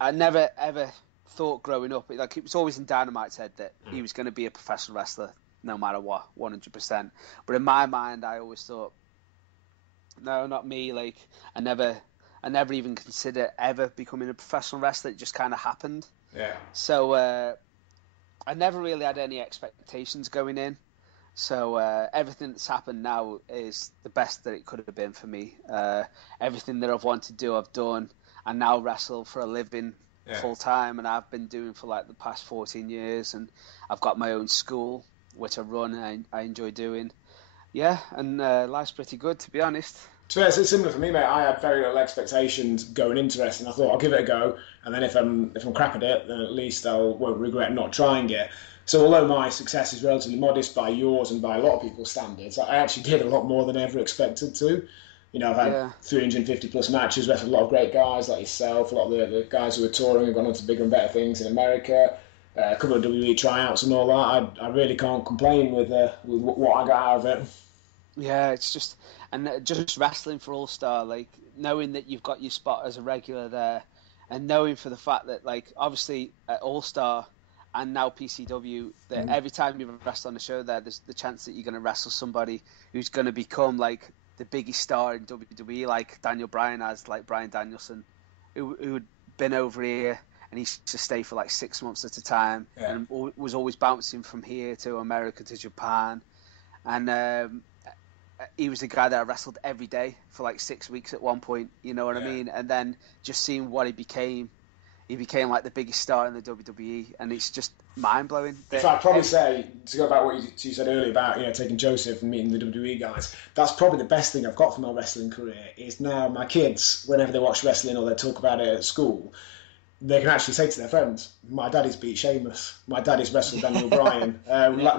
I never ever thought growing up, it was always in Dynamite's head that he was going to be a professional wrestler no matter what, 100%. But in my mind, I always thought, no, not me. I never even considered ever becoming a professional wrestler. It just kind of happened. Yeah. So I never really had any expectations going in. So everything that's happened now is the best that it could have been for me. Everything that I've wanted to do, I've done. I now wrestle for a living full time, and I've been doing for like the past 14 years. And I've got my own school, which I run and I enjoy doing. Yeah, and life's pretty good, to be honest. So it's similar for me, mate. I had very little expectations going into wrestling. I thought I'll give it a go, and then if I'm crap at it, then at least I won't regret not trying it. So although my success is relatively modest by yours and by a lot of people's standards, I actually did a lot more than I ever expected to. I've had 350 plus matches, wrestled a lot of great guys like yourself. A lot of the guys who are touring have gone on to bigger and better things in America. A couple of WWE tryouts and all that. I really can't complain with what I got out of it. Yeah, it's just wrestling for All Star, knowing that you've got your spot as a regular there, and knowing for the fact that obviously at All Star and now PCW, that every time you wrestle on the show there's the chance that you're going to wrestle somebody who's going to become the biggest star in WWE, like Daniel Bryan has, like Bryan Danielson, who had been over here and he used to stay for 6 months at a time, and was always bouncing from here to America to Japan, and he was the guy that I wrestled every day for 6 weeks at one point, you know what I mean? And then just seeing what he became like the biggest star in the WWE, and it's just mind-blowing. If I'd probably say, to go back what you said earlier about taking Joseph and meeting the WWE guys, that's probably the best thing I've got from my wrestling career, is now my kids, whenever they watch wrestling or they talk about it at school, they can actually say to their friends, my daddy's beat Sheamus, my daddy's wrestled Daniel Bryan.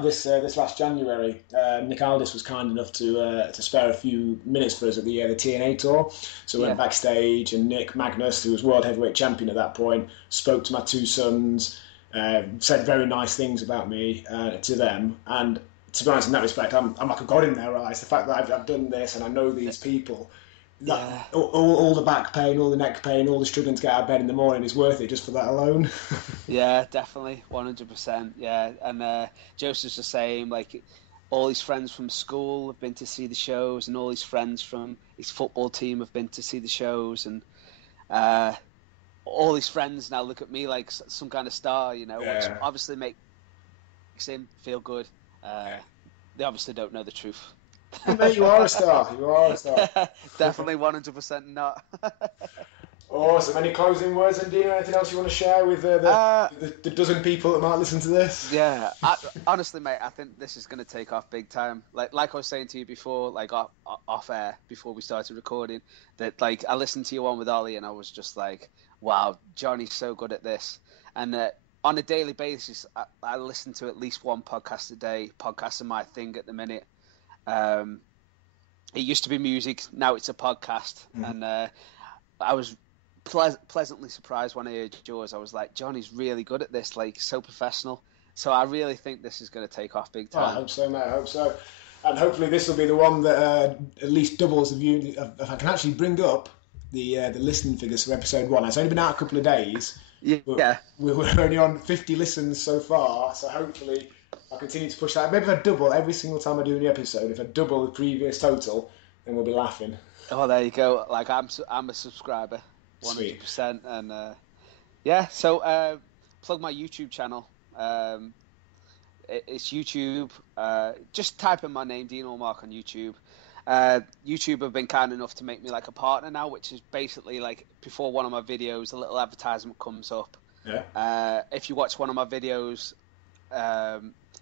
This last January, Nick Aldis was kind enough to spare a few minutes for us at the TNA tour. So we went backstage, and Nick Magnus, who was World Heavyweight Champion at that point, spoke to my two sons, said very nice things about me to them. And to be honest, in that respect, I'm like a god in their eyes. The fact that I've done this and I know these people All the back pain, all the neck pain, all the struggling to get out of bed in the morning is worth it just for that alone. Yeah, definitely, 100%. Yeah, and Joseph's the same. Like, all his friends from school have been to see the shows, and all his friends from his football team have been to see the shows, and all his friends now look at me like some kind of star, which obviously makes him feel good. They obviously don't know the truth. Mate, you are a star. You are a star. Definitely 100% not. Awesome. Any closing words, and Dino? Anything else you want to share with the dozen people that might listen to this? Yeah, honestly, mate, I think this is going to take off big time. Like I was saying to you before, like off air before we started recording, that like I listened to your one with Ollie, and I was just like, wow, Johnny's so good at this. And on a daily basis, I listen to at least one podcast a day. Podcasts are my thing at the minute. It used to be music, now it's a podcast, and I was pleasantly surprised when I heard yours. I was like, Johnny's really good at this, like so professional. So I really think this is going to take off big time. I hope so, mate. I hope so, and hopefully this will be the one that at least doubles the view. If I can actually bring up the listening figures for episode 1, it's only been out a couple of days. Yeah, we're only on 50 listens so far, so hopefully I'll continue to push that. Maybe if I double every single time I do an episode, if I double the previous total, then we'll be laughing. Oh, there you go. Like I'm a subscriber, 100%, and So plug my YouTube channel. It's YouTube. Just type in my name, Dean Allmark, on YouTube. YouTube have been kind enough to make me like a partner now, which is basically like before one of my videos, a little advertisement comes up. Yeah. If you watch one of my videos,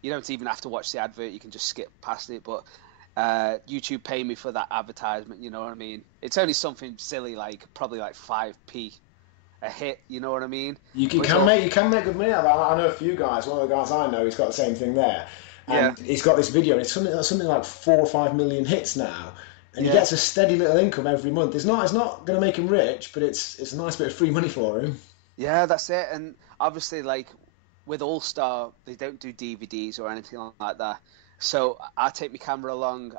you don't even have to watch the advert, you can just skip past it, but YouTube pay me for that advertisement, you know what I mean? It's only something silly, like probably like 5p a hit, you know what I mean? You can make good money out of that. I know a few guys. One of the guys I know, he's got the same thing there, and he's got this video, and it's something like 4 or 5 million hits now, and he gets a steady little income every month. It's not going to make him rich, but it's a nice bit of free money for him. Yeah, that's it. And obviously, like with All Star, they don't do DVDs or anything like that. So I take my camera along.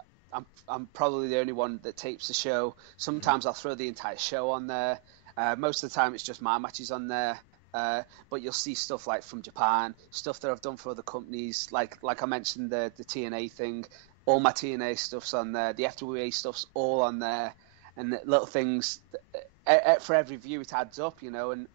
I'm probably the only one that tapes the show. Sometimes I'll throw the entire show on there. Most of the time it's just my matches on there. But you'll see stuff like from Japan, stuff that I've done for other companies. Like I mentioned the TNA thing. All my TNA stuff's on there. The FWA stuff's all on there. And the little things, for every view it adds up, And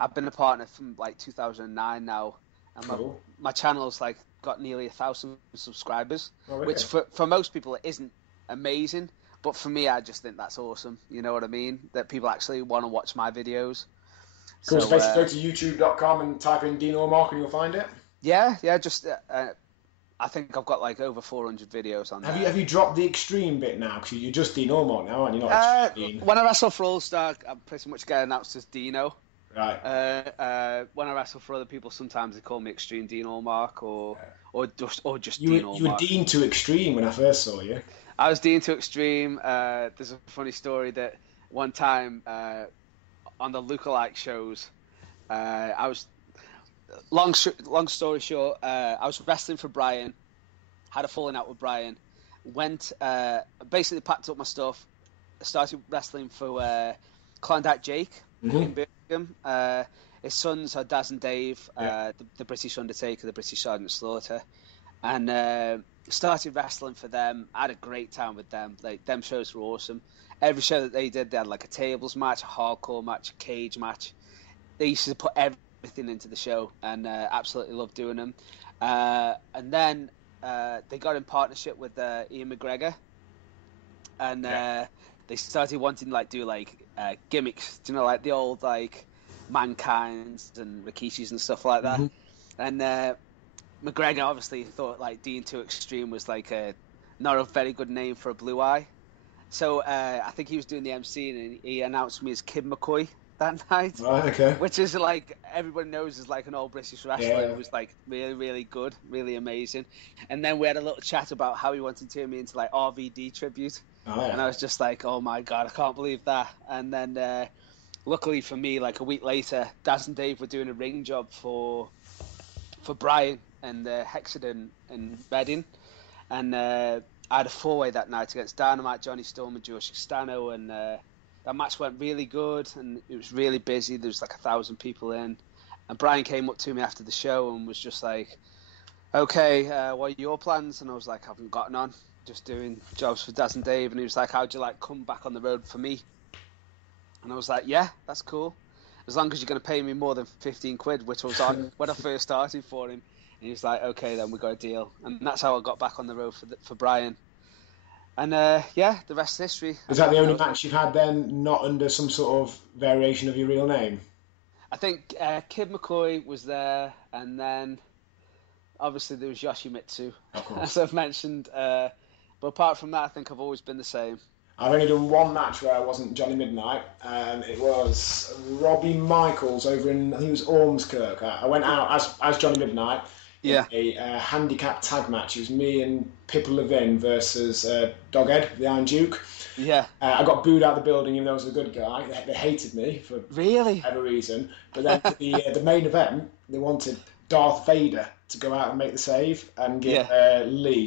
I've been a partner from like 2009 now. And cool. my channel's like got nearly 1,000 subscribers, okay. Which for most people it isn't amazing, but for me I just think that's awesome. You know what I mean? That people actually want to watch my videos. Cool. So basically go to youtube.com and type in Dean Allmark and you'll find it. Yeah. Just I think I've got like over 400 videos on there. Have you dropped the extreme bit now? Because you're just Dean Allmark now, aren't you? Not extreme. When I wrestle for All Star, I pretty much get announced as Dino. Right. When I wrestle for other people, sometimes they call me Extreme Dean Allmark or just Dean Allmark. You were Dean to Extreme when I first saw you. I was Dean to Extreme. There's a funny story that one time on the lookalike shows, I was long story short, I was wrestling for Brian, had a falling out with Brian, went basically packed up my stuff, started wrestling for Klondike Jake. In Birmingham. His sons are Daz and Dave, the British Undertaker, the British Sergeant Slaughter, and started wrestling for them. I had a great time with them. Like, them shows were awesome. Every show that they did, they had like a tables match, a hardcore match, a cage match. They used to put everything into the show, and absolutely loved doing them. And then they got in partnership with Ian McGregor, and they started wanting to do gimmicks, like the old like Mankind's and Rikishi's and stuff like that. Mm-hmm. And McGregor obviously thought like Dean to Extreme was like not a very good name for a blue eye, so I think he was doing the MC and he announced me as Kid McCoy that night. Right, okay. Which is like everybody knows is like an old British wrestler. Yeah. It was like really, really good, really amazing. And then we had a little chat about how he wanted to turn me into like RVD tribute. Oh, yeah. And I was just like, oh my god, I can't believe that. And then luckily for me, like a week later, Daz and Dave were doing a ring job for Brian and Hexagon in Reading. And I had a 4-way that night against Dynamite, Johnny Storm, and George Castano, and that match went really good, and it was really busy. There was like 1,000 people in, and Brian came up to me after the show and was just like, "Okay, what are your plans?" And I was like, "I haven't got none, just doing jobs for Daz and Dave." And he was like, "How'd you like come back on the road for me?" And I was like, "Yeah, that's cool, as long as you're going to pay me more than 15 quid, which was on when I first started for him." And he was like, "Okay, then we got a deal." And that's how I got back on the road for Brian. And yeah, the rest is history. Is that the only match you've had then, not under some sort of variation of your real name? I think Kid McCoy was there, and then obviously there was Yoshimitsu, as I've mentioned. But apart from that, I think I've always been the same. I've only done one match where I wasn't Johnny Midnight. It was Robbie Michaels over in, I think it was Ormskirk. I went out as Johnny Midnight. Yeah. A handicap tag match. It was me and Pippa Levin versus Doghead, the Iron Duke. Yeah. I got booed out of the building even though I was a good guy. They hated me for whatever reason. But then for the main event, they wanted Darth Vader to go out and make the save and give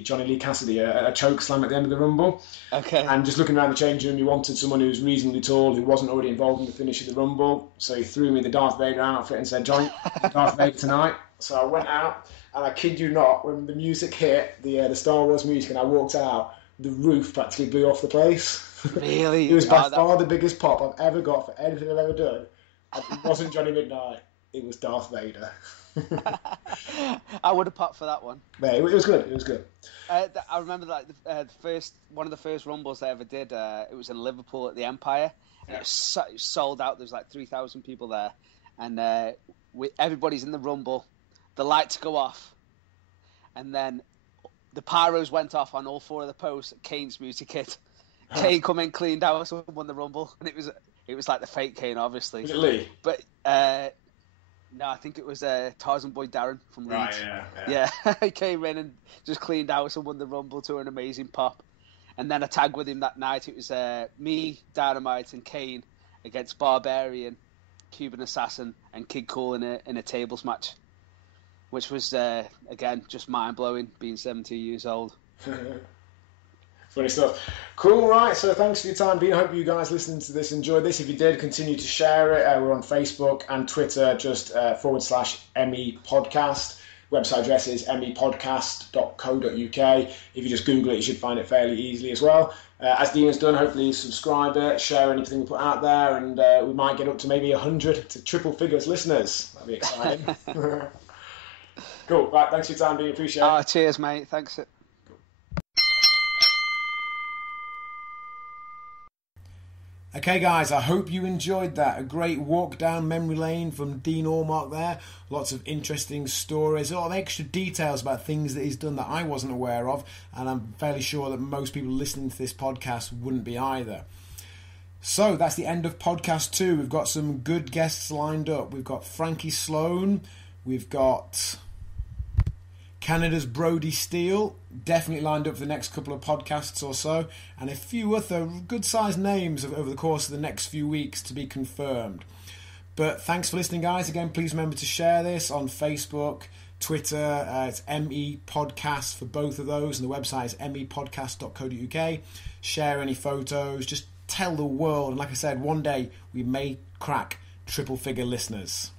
Johnny Lee Cassidy a choke slam at the end of the Rumble. Okay. And just looking around the change room, he wanted someone who was reasonably tall, who wasn't already involved in the finish of the Rumble. So he threw me the Darth Vader outfit and said, "Johnny, Darth Vader tonight." So I went out, and I kid you not, when the music hit, the Star Wars music, and I walked out, the roof practically blew off the place. Really? It was by far the biggest pop I've ever got for anything I've ever done. And it wasn't Johnny Midnight, it was Darth Vader. I would have popped for that one. Yeah, it was good. It was good. I remember like one of the first Rumbles I ever did. It was in Liverpool at the Empire, and it was sold out. There was like 3,000 people there, and everybody's in the Rumble. The lights go off, and then the pyros went off on all 4 of the posts. Kane's music hit. Kane come in, cleaned out, and won the Rumble, and it was like the fake Kane, obviously. Was it Lee? But no, I think it was Tarzan Boy Darren from Leeds. Right, yeah. He came in and just cleaned out and won the Rumble to an amazing pop. And then a tag with him that night. It was me, Dynamite, and Kane against Barbarian, Cuban Assassin, and Kid Cool in a tables match, which was again just mind blowing, being 17 years old. Funny stuff. Cool, right, so thanks for your time, Dean. I hope you guys listening to this enjoyed this. If you did, continue to share it. We're on Facebook and Twitter, just /ME Podcast. Website address is mepodcast.co.uk. If you just Google it, you should find it fairly easily as well. As Dean has done, hopefully subscribe it, share anything we put out there, and we might get up to maybe 100 to triple figures listeners. That'd be exciting. Cool, right, thanks for your time, Dean. Appreciate it. Cheers, mate. Thanks. Okay guys, I hope you enjoyed that. A great walk down memory lane from Dean Allmark there. Lots of interesting stories, a lot of extra details about things that he's done that I wasn't aware of, and I'm fairly sure that most people listening to this podcast wouldn't be either. So that's the end of podcast 2. We've got some good guests lined up. We've got Frankie Sloan, we've got Canada's Brody Steele, definitely lined up for the next couple of podcasts or so, and a few other good-sized names over the course of the next few weeks to be confirmed. But thanks for listening, guys. Again, please remember to share this on Facebook, Twitter. It's ME Podcast for both of those, and the website is mepodcast.co.uk. Share any photos. Just tell the world. And like I said, one day we may crack triple-figure listeners.